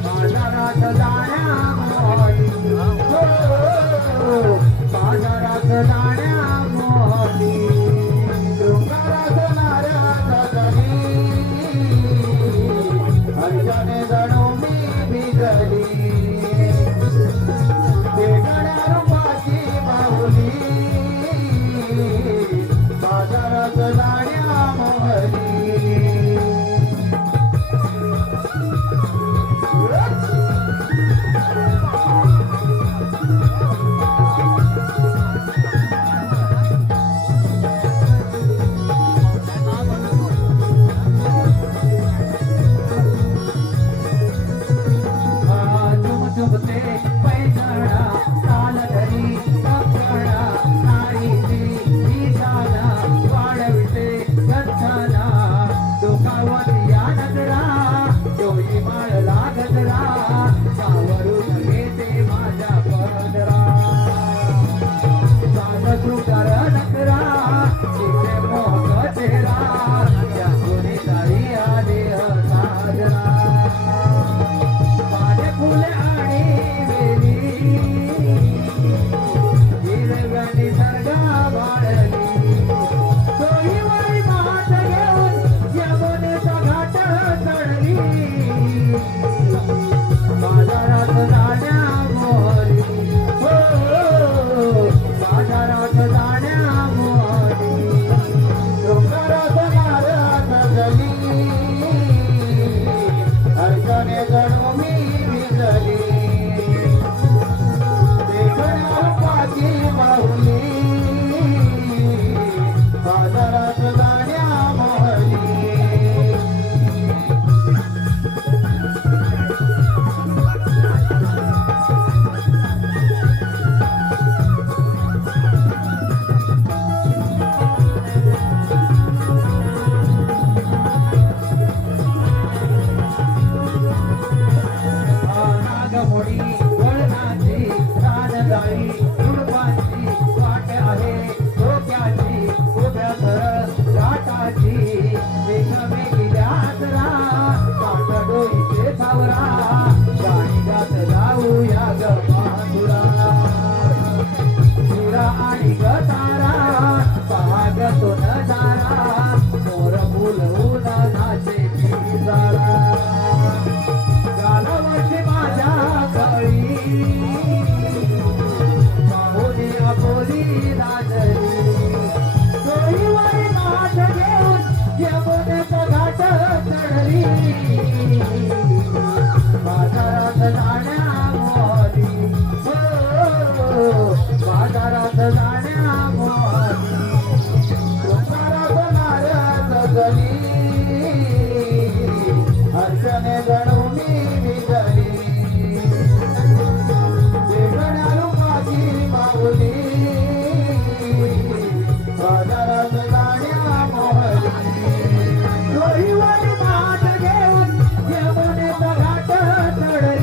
बाजारात जाण्या मोहली बाजारात जाण्या मोहली डोंगरात नारळ सजली अर्जाने जणू मी भिजली देखण्या रूपाची बाहुली बाजारात जाण्या मोहली झुमझुमते पैजणा ताल धरी तपणा नारीची ईशाना वाढविते गंधना डोकावर या नजरा डोळी माळला गजरा सावरून घेते माझ्या पदरा साध सुंदर नकरा तिथे मोहक चेहरा त्या कोणी जाई आले साजरा माझे फुले आणि वेली हिरव्यानी सर्गा वाळली डोईवारी माठ घेऊन यमुनेचा घाट चढली बाजारात जाण्या मोहली बाजारात जाण्या मोहली डोंगरात नारळ सजली अर्जाने जणू मी भिजली देखण्या रूपाची बाहुली बाजारात जाण्या मोहली नागमोडी वळणाची रानजाई झुडपांची वाट आहे डोक्याची उभ्या धर घाटाची एकमेकीला आसरा काट डोईचे सावरा गाणी गात जाऊया ग माधुरा सुरा आणि ग तारा पहाग तो नजारा मोर फुलवून नाचे पिसारा गालावरची माझ्या कळी बाहुली अकोली लाजली डोईवारी माठ घेऊन यमुनेचा घाट चढली बाजारात जाण्या मोहली बाजारात जाण्या मोहली डोंगरात नारळ सजली अर्चने जणू मी भिजली देखण्या रूपाची बाहुली बाजारात जाण्या मोहली डोईवारी माठ घेऊन यमुनेचा घाट चढली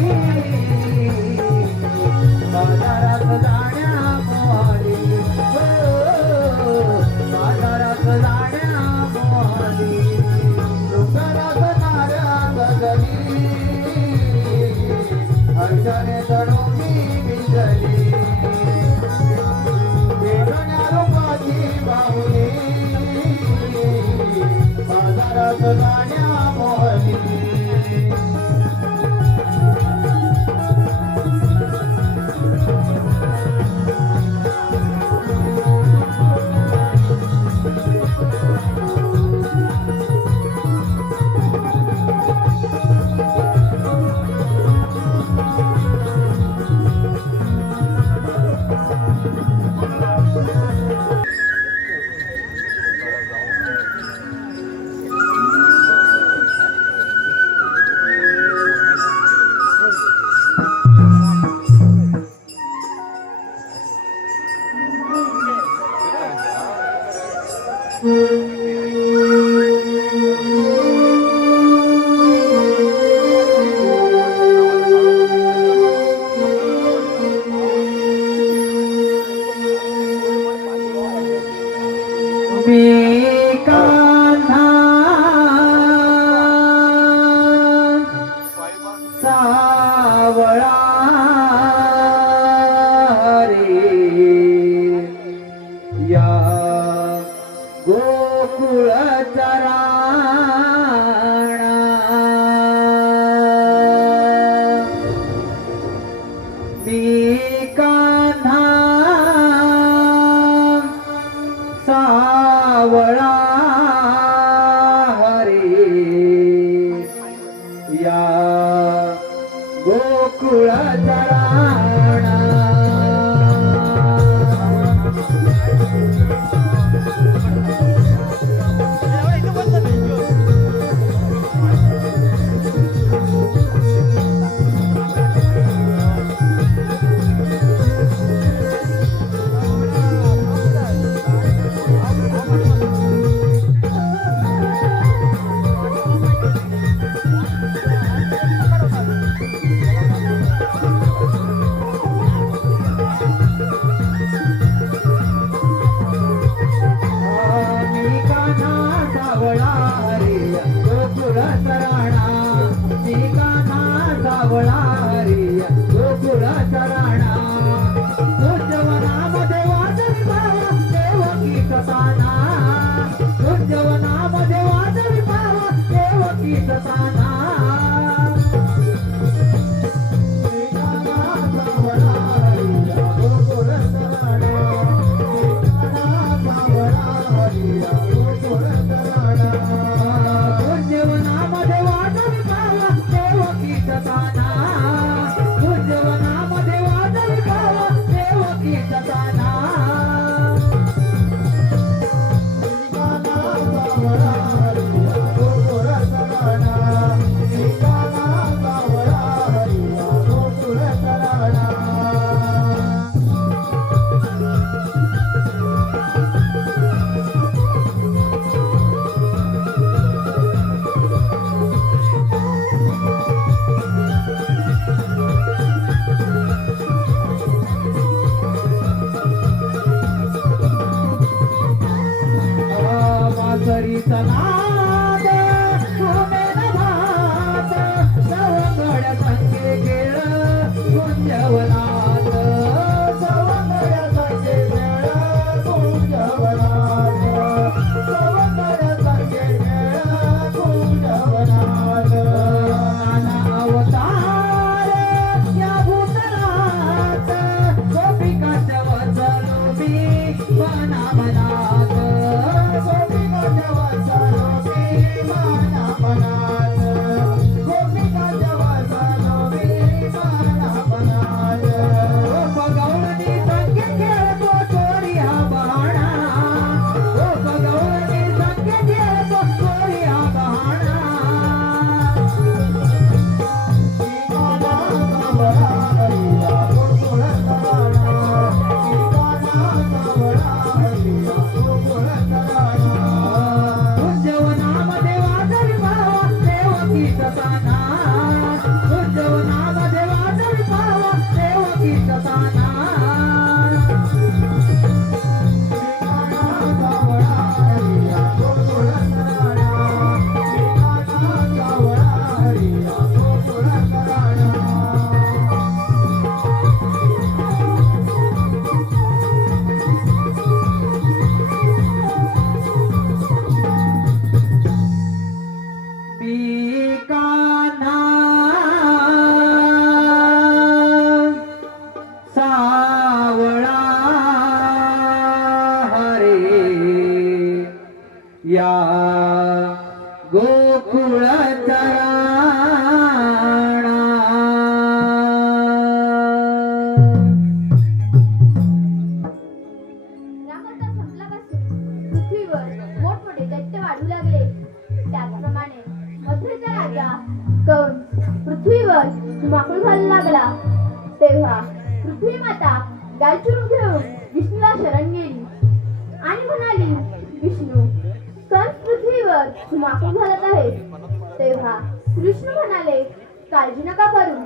या गोकुळाचा राणा या गोकुळाचा राणा. रामाचा संपल्यापासून पृथ्वीवर मोठमोठे दैत्य वाढू लागले. त्याचप्रमाणे मथुरेचा राजा कंस पृथ्वीवर धुमाकूळ घालू लागला. तेव्हा पृथ्वी माता गाय चुरून घेऊन विष्णूला शरण गेली आणि म्हणाली, विष्णू, कंस पृथ्वीवर धुमाकूळ घालत आहे. तेव्हा कृष्ण म्हणाले, काळजी नका करू,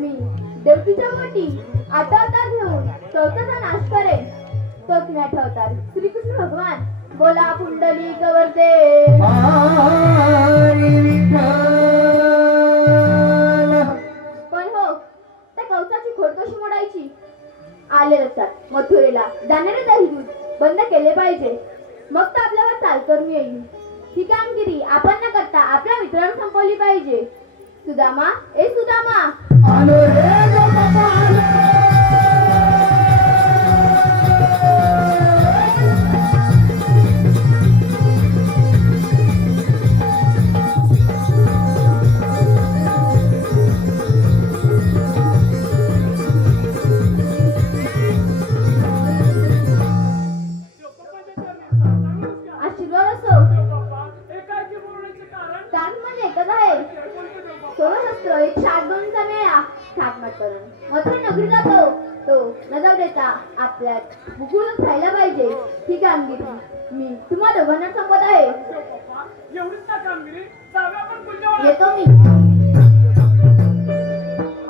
मी देवकीच्या पोटी 8 अवतार घेऊन 14चा नाश करेन. तोच मी 8 अवतार श्रीकृष्ण भगवान. बोला पुंडलिक वरदे. हरी विठ्ठल. पण हो, त्या कवचाची खोड कशी मोडायची? आले लक्षात, मथुरेला जाणारे दही दूध बंद केले पाहिजे, मग तर आपल्यावर चाल करून येईल. ही कामगिरी आपण न करता आपल्या मित्रांना संपवली पाहिजे. सुदामा, ए सुदामा, आलो रे गोपापा आलो. गवसस्त्र एक 7-2चा मेळा थाटमाट करून मथुरा नगरी जातो. तो न जाऊ देता आपल्यात बुकुळून राहायला पाहिजे ही कामगिरी मी तुम्हा दोघांना सांगत आहे. एवढीच ना कामगिरी जाऊया आपण पुण्यावर. येतो मी.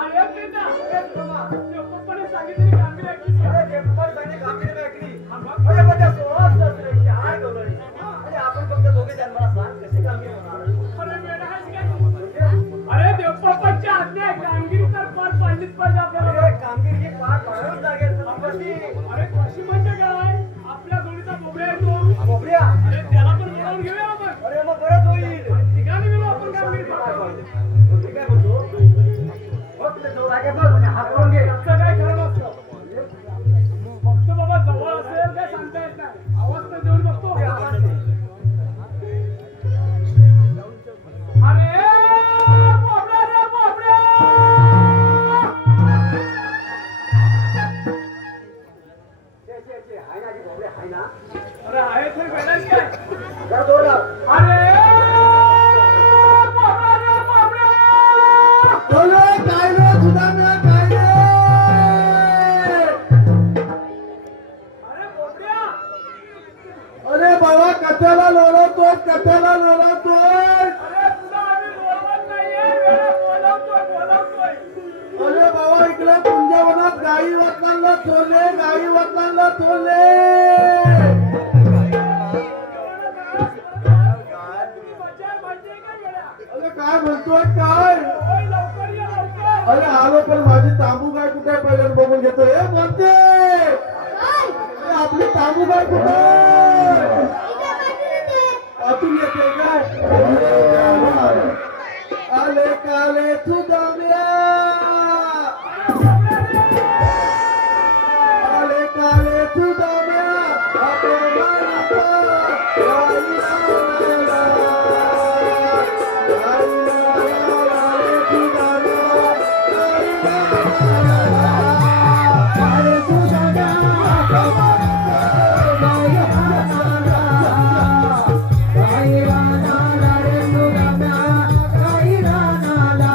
अरे प्रीता, अरे बाबा, देवपप्पाने सांगितलेली कामगिरी ऐकलीस का? अरे देवपाल साहेबांनी कामगिरी ऐकली. हा मग? अरे पण त्या 16 सहस्त्र काय गवळणी. अरे आपण फक्त दोघे जण मला सांग कशी कामगिरी होणार. अरे वेडा आहेस काय? अरे देवपप्पाची आज्ञा आहे, कामगिरी तर पार पाडलीच पाहिजे आपल्याला. अरे कामगिरी ही पार पाडावीच लागेल. कशी? अरे कशी म्हणजे काय? आपल्या जोडीचा बोबड्या येतो. बोबड्या. अरे त्याला पण बोलावून घेऊया आपण. अरे मग बरंच होईल. ठिकाणी गेलो आपण कामगिरी पाहतो. मी काय म्हणतो? बघ तुला जो लागे बघ आणि हात करून घे. त्याचं काय खरं नसतं. फक्त बाबा जवळ असेल काय सांगता येत नाही. आवाज तर देऊन बघतो. ते आवाज दे. अरे बोबड्या रे बोबड्या. छे, हाय ना ती बोबड्या, हाय ना? अरे आहे तर वेडाच काय? जरा जोर लाव. अरे बोबड्या रे बोबड्या. अरे काय रे सुदाम्या, काय रे? अरे बोबड्या. अरे बाबा कथ्याला लोळवतोय, कथ्याला लोळवतोय. अरे तुला आम्ही बोलवत नाहीये, वेळा बोलवतोय. अरे बाबा इकडे पुंजवनात गाई वतनाला चोरले, गाई वतनाला चोरले. मजा माहितीये का वेळा? अरे काय म्हणतोय काय? ओय, लवकर ये, लवकर. अरे आलो पण माझी तांबू गाय कुठे आहे पहिल्यांदा बघून घेतो. हे म्हणते काय? अरे आपली तांबू गाय कुठे आहे? इथे बाजूला येते. आतून येते काय? आले काले सुदाम्या, आले काले सुदाम्या, आले मालिका, गाई आणायला, गाई आणायला, आले सुदाम्या, गाई आणायला, आले सुदाम्या, गाई आणायला, गाई आणायला रे सुदाम्या, गाई आणायला.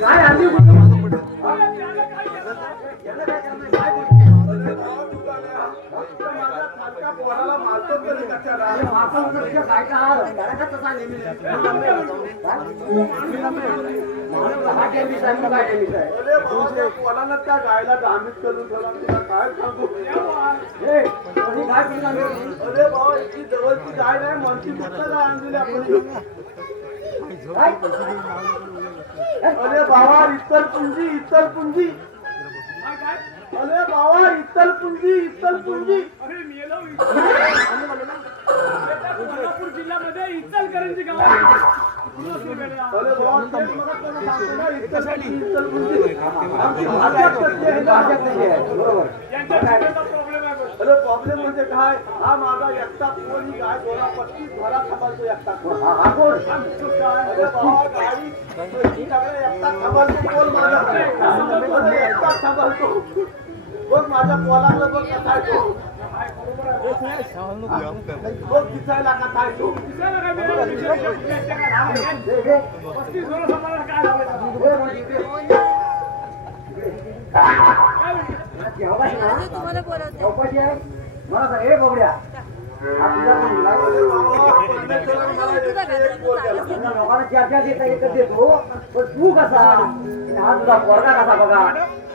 काय आणली कुठं? त्या गायला डामीत करून ठेवला तुला काय सांगू काय अरे बाबा इतकी जवळची गाय नाही म्हणती कुठं गाय आणलेली आपण अरे बाबा इत्तलपुंजी अरे बाबा इत्तलपुंजी कोल्हापूर जिल्ह्यामध्ये इचलकरंजी गाव अरे बाबा तेच मला त्यांना सांगतो ना इत्तलपुंजी आमची भाषाच तशी आहे ना. यांच्या जिल्ह्याचा प्रॉब्लेम आहे बघ. अरे प्रॉब्लेम म्हणजे काय हा माझा एकटा कोण ही गाय 35 घरात सांभाळतो एकटा कोण हा कोण अरे बाबा गाडी सगळं एकटा सांभाळतो कोण माझा अरे एकटा सांभाळतो बघ माझ्या पोलाला बघ कसा आहे तो बघ दिसायला कसा आहे तो दिसायला काय मिळालं? दिसायला काय झालं? 35 वर्ष सांभाळायला काय झालं? काय म्हणते? तुम्हाला बोलवते मला सांग हे बघड्या हा तुझा मुलगा अरे बाबा परमेश्वराने मला एक बोल दिला. लोकांना चर्चा देता एकच देतो पण तू कसा आणि हा तुझा पोरगा कसा बघा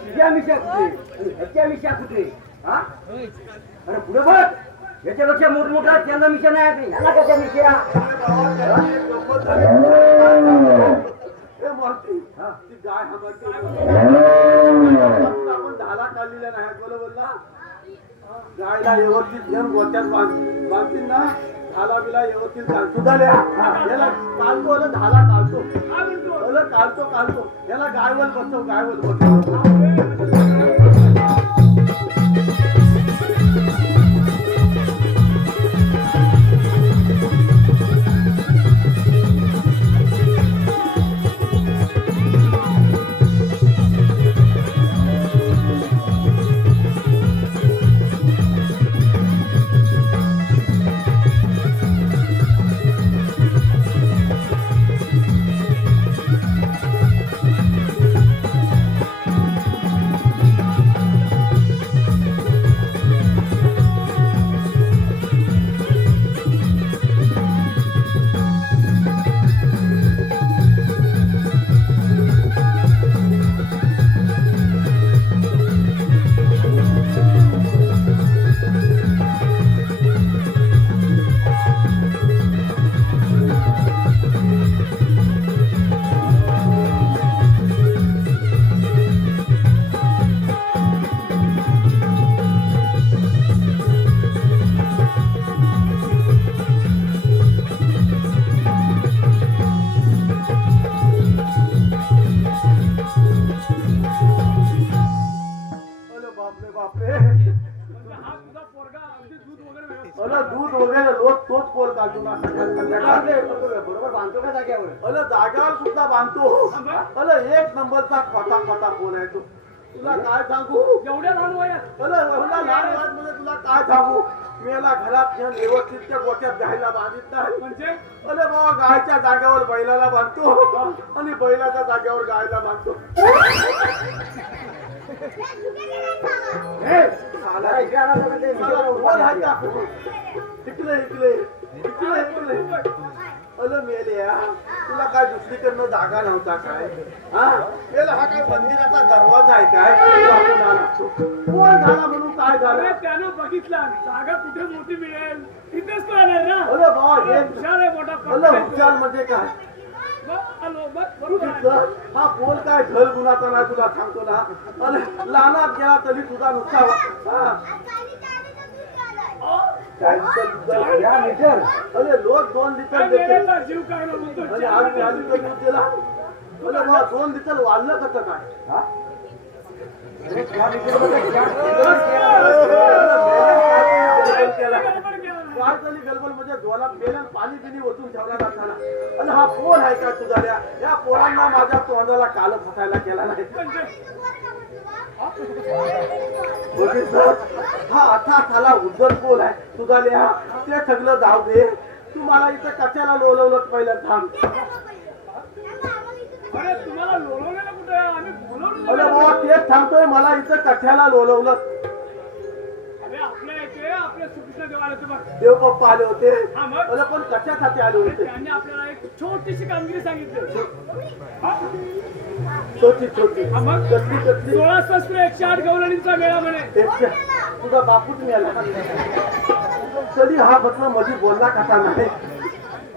तुझ्या मिशा कुठे आणि ह्याच्या मिशा कुठे हा अरे पुढे बघ याच्यापेक्षा मोठमोठा त्यांना मिशा नाही आहे ह्याला कशा मिशा हे मारती ती गाय हमरते आपण धाला काढलेल्या नाही बरोबर ना गायला व्यवस्थित घेऊन गोत्यात बांधतील ना धाला बिला व्यवस्थित घालतो झाल्या याला काढतो अरे धाला काढतो अरे काढतो याला गायवर बसव दूध वगैरे रोज तोच पोर काढतो ना बरोबर बांधतो का जाग्यावर जाग्यावर सुद्धा बांधतो एक नंबरचा खोटा पोर आहे तो तुला काय सांगू एवढ्या लहान वयात एवढा लहान वयात मध्ये तुला काय सांगू मी याला घरात घेऊन व्यवस्थित त्या गोट्यात गायला बांधित नाही म्हणजे अरे बाबा गायच्या जागेवर बैलाला बांधतो आणि बैलाच्या जागेवर गायला बांधतो मेल्या तुला काय दुसरीकडनं जागा नव्हता काय हा काय मंदिराचा दरवाजा आहे काय कोण झाला म्हणून काय झालं त्यानं बघितलं जागा कुठे मोठी मिळेल तिथेच तो येणार ना अरे बाबा हे हुशार आहे मोठा हुशार म्हणजे काय बरोबर हा पोल काय ढल गुणाचा नाही तुला सांगतो ना अरे लहानात गेला तरी तुझा नुसता अरे रोज 2 लिटर देते जीव काय आणि आधी दूध दिला अरे बाबा 2 लिटर वाढलं कसं काय हा काय झाली गडबड म्हणजे डोळ्यात मेल्यान पाणी पिणी ओतून ठेवला जाताना आणि हा पोल आहे का तुझा या पोरांना माझ्या तोंडाला काल फसायला केला नाही हा आता झाला उद्धर पोल आहे तुझा ते सगळं जाऊ दे तू मला इथं कशाला लोलवलं पहिलं थांब अरे बाबा तेच सांगतोय मला इथं कठ्याला लोलवलं अरे आपल्या इथे आपले सुकृष्ण देव आले होते बघ. देव पप्पा आले होते हा मग? अरे पण कशासाठी आले होते त्यांनी आपल्याला एक छोटीशी कामगिरी सांगितली. हा? छोटी छोटी हा मग? कसली कसली 16 शस्त्र 108 गवळणींचा मेळा म्हणे. एकशे तुझा बापूच मिळाला तरी हा म्हटलं मध्ये बोलला कसा नाही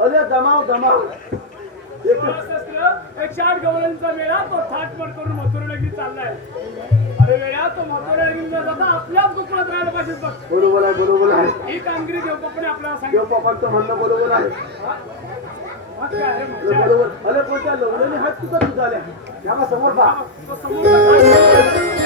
अरे जमाव जमाव 16 शस्त्र 108 गवळणींचा मेळा तो थाटमाट करून मथुरेला चाललाय. अरे वेळा तो मथुरेला न जाता आपल्याच दुकानात राहायला पाहिजे बघ. बरोबर आहे बरोबर आहे ही कामगिरी देवबापाने आपल्याला देव सांगितली. पप्पांचं म्हणणं बरोबर आहे मग काय आहे अरे मजा? बरोबर अरे कोणत्या लग्नाने हात तुझा तुझाल्या या समोर पहा तो समोरचा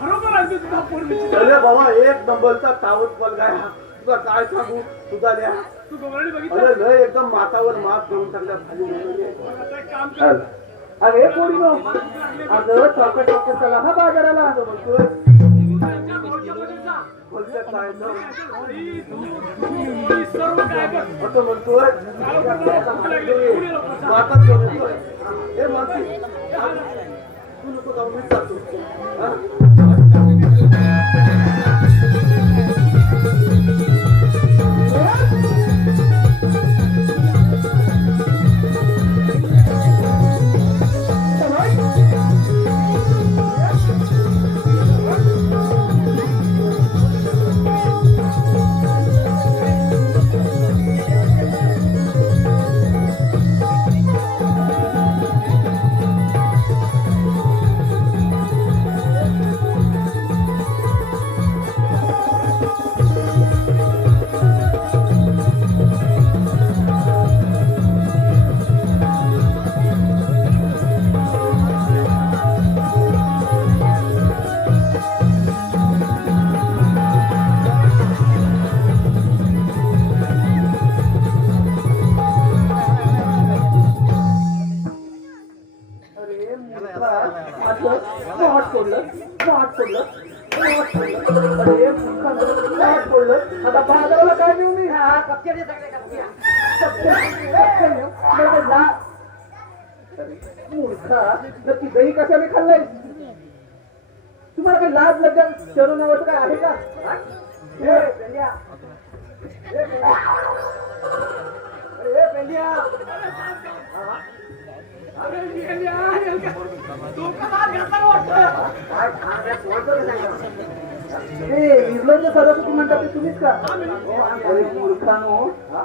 खरोखर आहे तुझा पोरगीची. अरे बाबा एक नंबरचा तावत बलगा आहे हा तुला काय सांगू तुझा द्या तू गवळणी बघितलं? अरे लय एकदम मातावर मात करून टाकल्या खाली मग आता एक काम कर. अरे पोरीनो अगं चौकट चौकट चला हा बाजाराला म्हणतोय त्यांच्या गोठ्यामध्ये जा. बोलतात काय तर. आई, तू ही सर्व काय कर. असं म्हणतोय चालू कर, भूक लागली. पुढे लोकं जा. मातात घेऊन येतोय हे म्हणते तू नको जाऊ मीच जातो हा? काय बोललं आता बाजाराला काय नेऊ मी मूर्खा नक्की दही कशाने खाल्लंय तुम्हाला काही लाज लज्जा शरू नावाचं काय आहे का हा? ए, पेंड्या. ए, पेंड्या. ए, पेंड्या. अरे गेल्या, डोक्यात हात घातला वाटतं. काय खाण्यात बोलतो का नाही? ए, निर्लज्ज सभापती म्हणतात ते तुम्हीच का अरे मूर्खानो हा?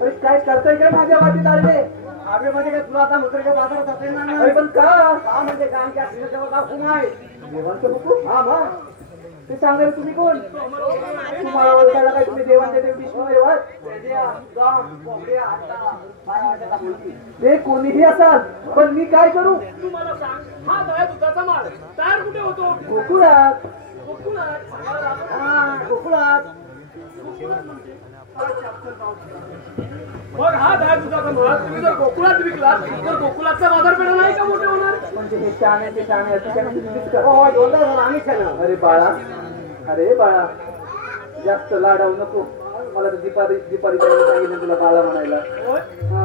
अरे काय करताय काय माझ्या वाटीत आले आम्ही म्हणजे काय तुला आता मुद्रेच्या बाजारात असेल ना अरे पण का म्हणजे काय आमच्या सिनेमाचं दाखवून आहे देवांचं हुकूम हा मग ते सांगायला तुम्ही कोण तुम्हाला ओळखायला काय तुम्ही देवांचे देव विष्णू देवात ते कोणीही असाल पण मी काय करू तू मला सांग हा दया दुधाचा माल तयार कुठे होतो गोकुळात गोकुळात. गोकुळात मग हा दया दुधाचा माल तुम्ही जर गोकुळात विकलात तर गोकुळाचा बाजारपेठा नाही का मोठे होणार म्हणजे हे शाण्याचे शाणे असं काय तुम्हीच का? अरे बाळा अरे बाळा जास्त लाडावू नको मला तर दीपारी ताईने सांगितलं तुला बाळा म्हणायला होय? हा.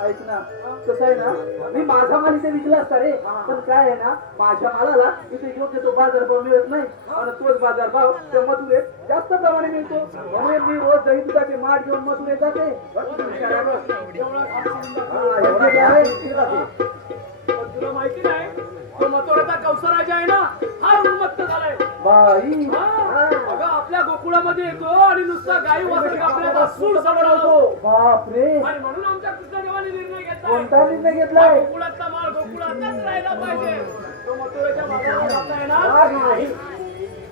ऐक ना कसं आहे ना मी माझा माल इथे विकला असता रे पण काय आहे ना माझ्या मालाला इथे योग्य तो बाजारभाव मिळत नाही आणि तोच बाजारभाव त्या मथुरेत जास्त प्रमाणे मिळतो म्हणून मी रोज दही दुधाचे माठ घेऊन मथुरेत जाते एवढा पण तुला माहिती नाही तो मथुरेचा कौसराजा आहे ना हा उन्मत्त झालाय बाई हा. अगं आपल्या गोकुळामध्ये येतो आणि नुसता गाई वासर कापण्याचा सूड समजवतो बापरे आणि म्हणून आमच्या कृष्णदेवाने निर्णय घेतला कोणता निर्णय घेतलाय गोकुळातला माल गोकुळातच राहिला पाहिजे तो मथुरेच्या बाजारात जाता येणार नाही.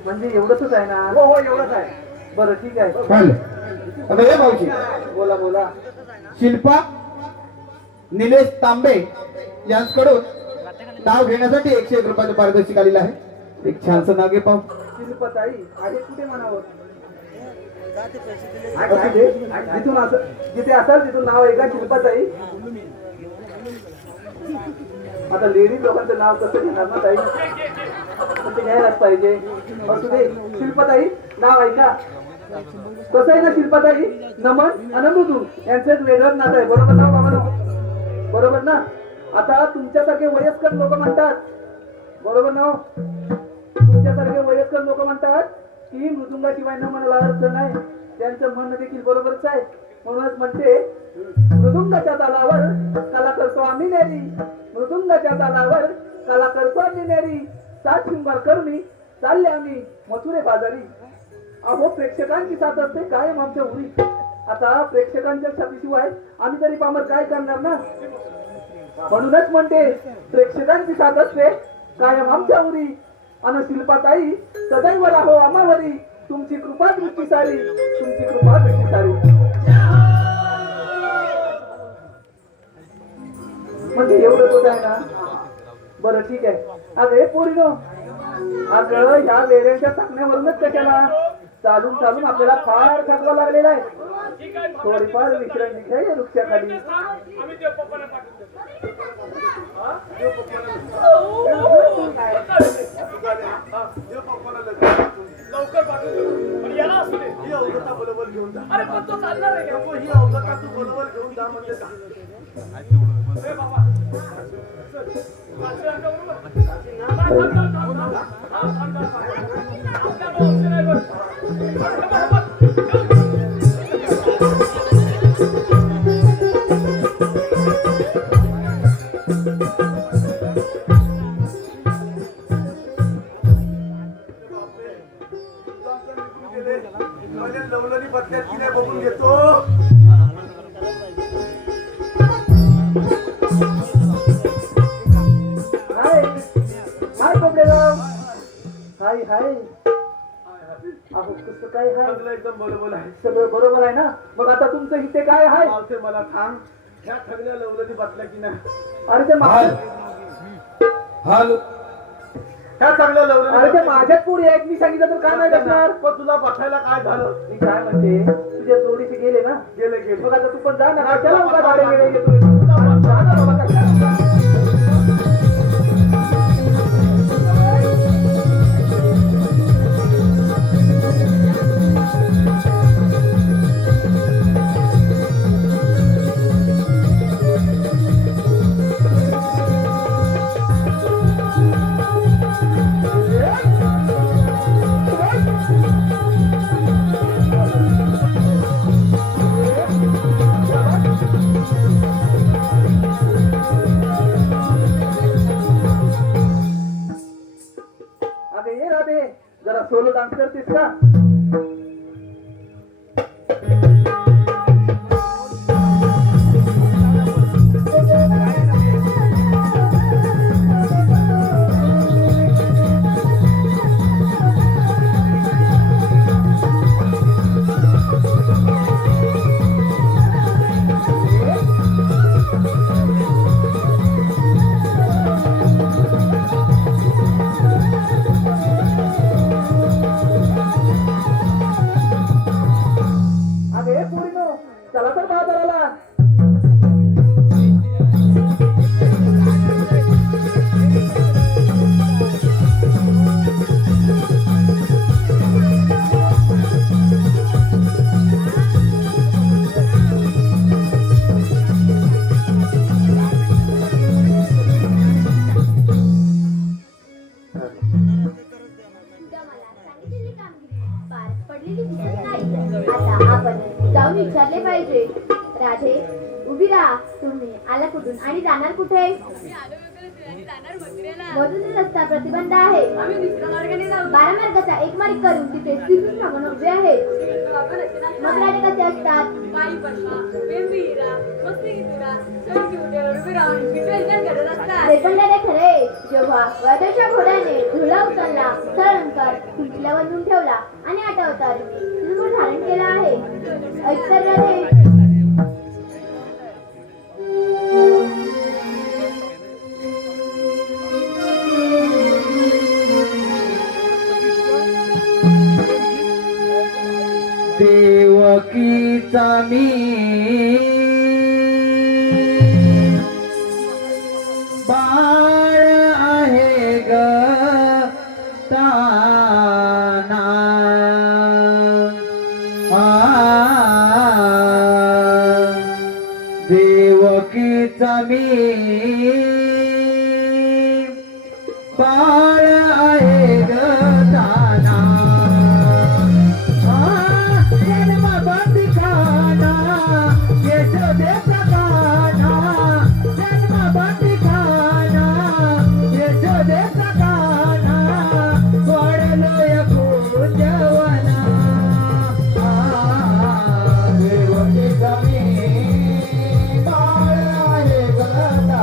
म्हणजे एवढंच आहे ना हो एवढंच आहे बरं ठीक आहे आता हे भाऊजी बोला बोला शिल्पा निलेश तांबे यांच्याकडून नाव घेण्यासाठी 101 रुपयाचे पारितोषिक आलेलं आहे एक छानसं नाव घे पाहू शिल्पताई आहे कुठे म्हणावं असू दे. जिथून असं जिथे असाल तिथून नाव आहे का शिल्पाताई आता लेडीज लोकांचं नाव कसं घेणार ना ताई पण ते घ्यायलाच पाहिजे असू दे शिल्पताई नाव ऐका कसं आहे ना शिल्पाताई नमन आणि मृदू यांचं एक वेगळंच नातं आहे बरोबर ना बाबा बरोबर ना आता तुमच्यासारखे वयस्कर लोक म्हणतात बरोबर ना तुमच्यासारखे वयस्कर लोक म्हणतात की मृदुंगाशिवाय न म्हणायला अर्थ नाही त्यांचं म्हणणं देखील बरोबरच आहे म्हणूनच म्हणते मृदुंगाच्या तालावर कला करतो आम्ही नेरी मृदुंगाच्या तालावर कला करतो आम्ही नेरी 7 शृंगार करुणी चालले आम्ही मथुरे बाजारी अहो प्रेक्षकांची साथ असते कायम आमच्या उरी आता प्रेक्षकांच्या साथीशिवाय आम्ही तरी पामर काय करणार ना म्हणूनच म्हणते प्रेक्षकांची साथ असते कायम आमच्या उरी आणि शिल्पाताई सदैव राहो आम्हावरी तुमची कृपा दृष्टी सारी तुमची कृपा दृष्टी सारी म्हणजे एवढंच होत आहे ना बरं ठीक आहे अगं पोरीनो अगं ह्या वेळेच्या टाकण्यावरूनच कशाला चालून चालून आपल्याला फार थकवा लागलेला आहे ठीक आहे थोडीफार विश्रांती घ्या या वृक्षाखाली आम्ही देव पप्पाला पाठवतो हा? देव पप्पाला लवकर पाठवतो पण याला असू दे बरोबर घेऊन जा अरे पण तो चालणार आहे का? ही अवघता तू बरोबर घेऊन जा म्हणजे ए बाबा चल. कात्री अंगावरून बघ. थांब, थांब, थांब, थांब. थांब, थांब, थांब, थांब. आपल्याला option आहे बघ. बघ, बघ, बघ. लवलनी पत्त्यात की नाही बघून घेतो हाय हाय कोपडेराव हाय हाय अहो कसं काय हाय सगळं एकदम बरोबर आहे सगळं बरोबर आहे ना मग आता तुमचं इथे काय आहे मावसे मला सांग ह्या सगळ्या लवलनी बसल्या की नाही अरे ते माझ्या ह्या सगळ्या अरे लवलनी ते माझ्याच पुढे आहेत मी सांगितलं तर काय नाही करणार पण तुला बसायला काय झालं मी काय म्हणते तुझ्या जोडीचे गेले ना गेले गेले मग आता तू पण जा ना त्याला उगा दाडे वेळे येतो जा ना बाबा कशाला? का? अगे पोरीनो, चला तर बाजाराला. तुझ्या मला सांगितलेली कामगिरी पार पडलेली दिसत नाही. आता आपण जाऊन विचारले पाहिजे. राधे, उभी राहा. तुम्ही आला कुठून आणि जाणार कुठे? मधून रस्ता प्रतिबंध आहे. 12 मार्गाचा एक मार्ग करून तिथे श्रीकृष्ण भगवान उभे आहेत. मग राधे कसे असतात? ते पण दादा खरे. जेव्हा वादळच्या घोड्याने धुळा उचलला, तळंकर पिंपल्यावर नेऊन ठेवला आणि आठवतारी त्रिशूळ धारण केला आहे. ऐकतर राधे. देवकीचा मी बाळ आहे ग ताना. देवकीचा मी बाळ आहे ग ताना. जन्म बंदिखाना यशोदेचा गाना. जन्म बंदिखाना यशोदेचा गाना. सोडलोय कुंजवना. देवकीचा मी बाळ आहे ग ताना.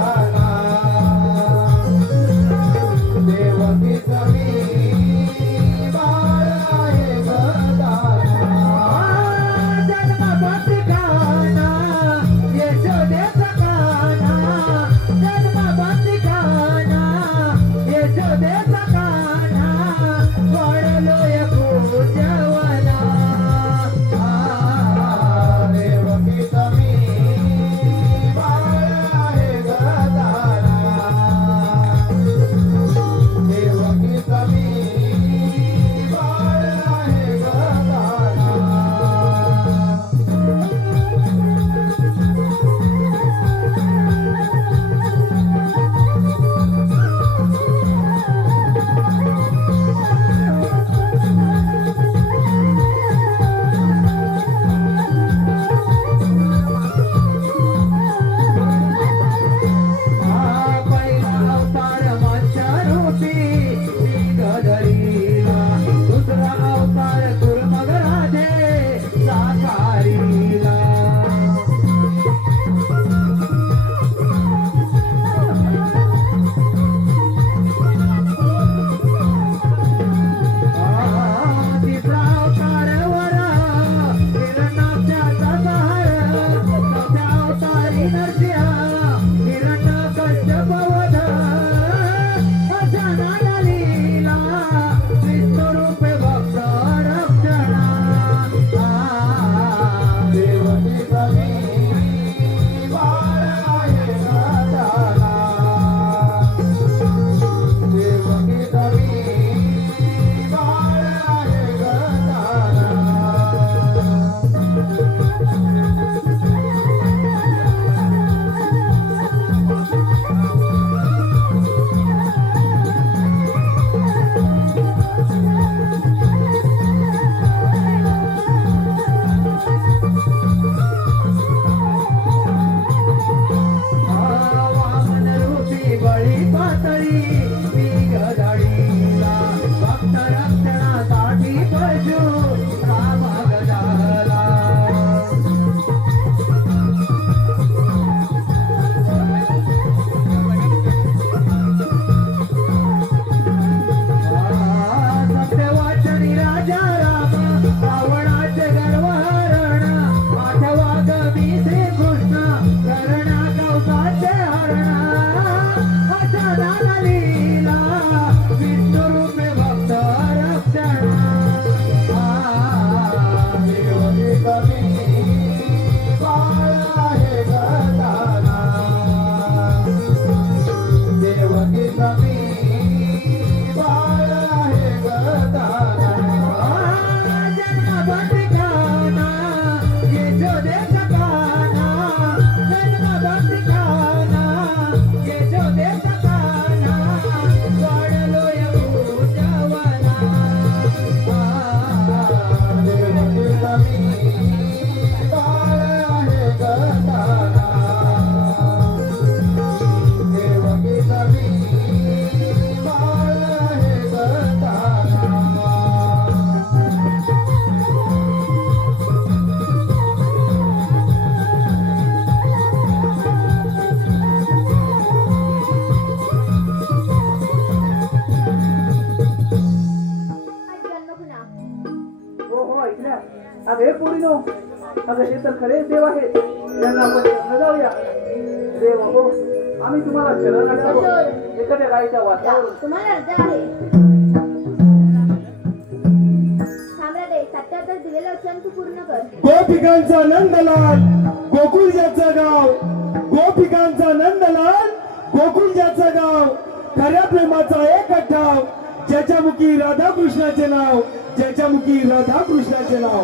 ऐकल्या अगं हे पुढे नो अगं हे तर खरे देव आहेत त्यांना आपण घेऊन जाऊया देव हो आम्ही तुम्हाला शरण आलो आहोत. किशोर. एखाद्या गायीच्या वातावरण तुम्हाला अर्ज आहे सम्राटे सत्याहत्तर दिलेलं वचन तू पूर्ण कर गोपिकांचा नंदलाल गोकुळ ज्याचं गाव गोपिकांचा नंदलाल गोकुळ ज्याचं गाव खऱ्या प्रेमाचा एक ठाव ज्याच्या मुखी राधा कृष्णाचे नाव ज्याच्या मुखी राधा कृष्णाचे नाव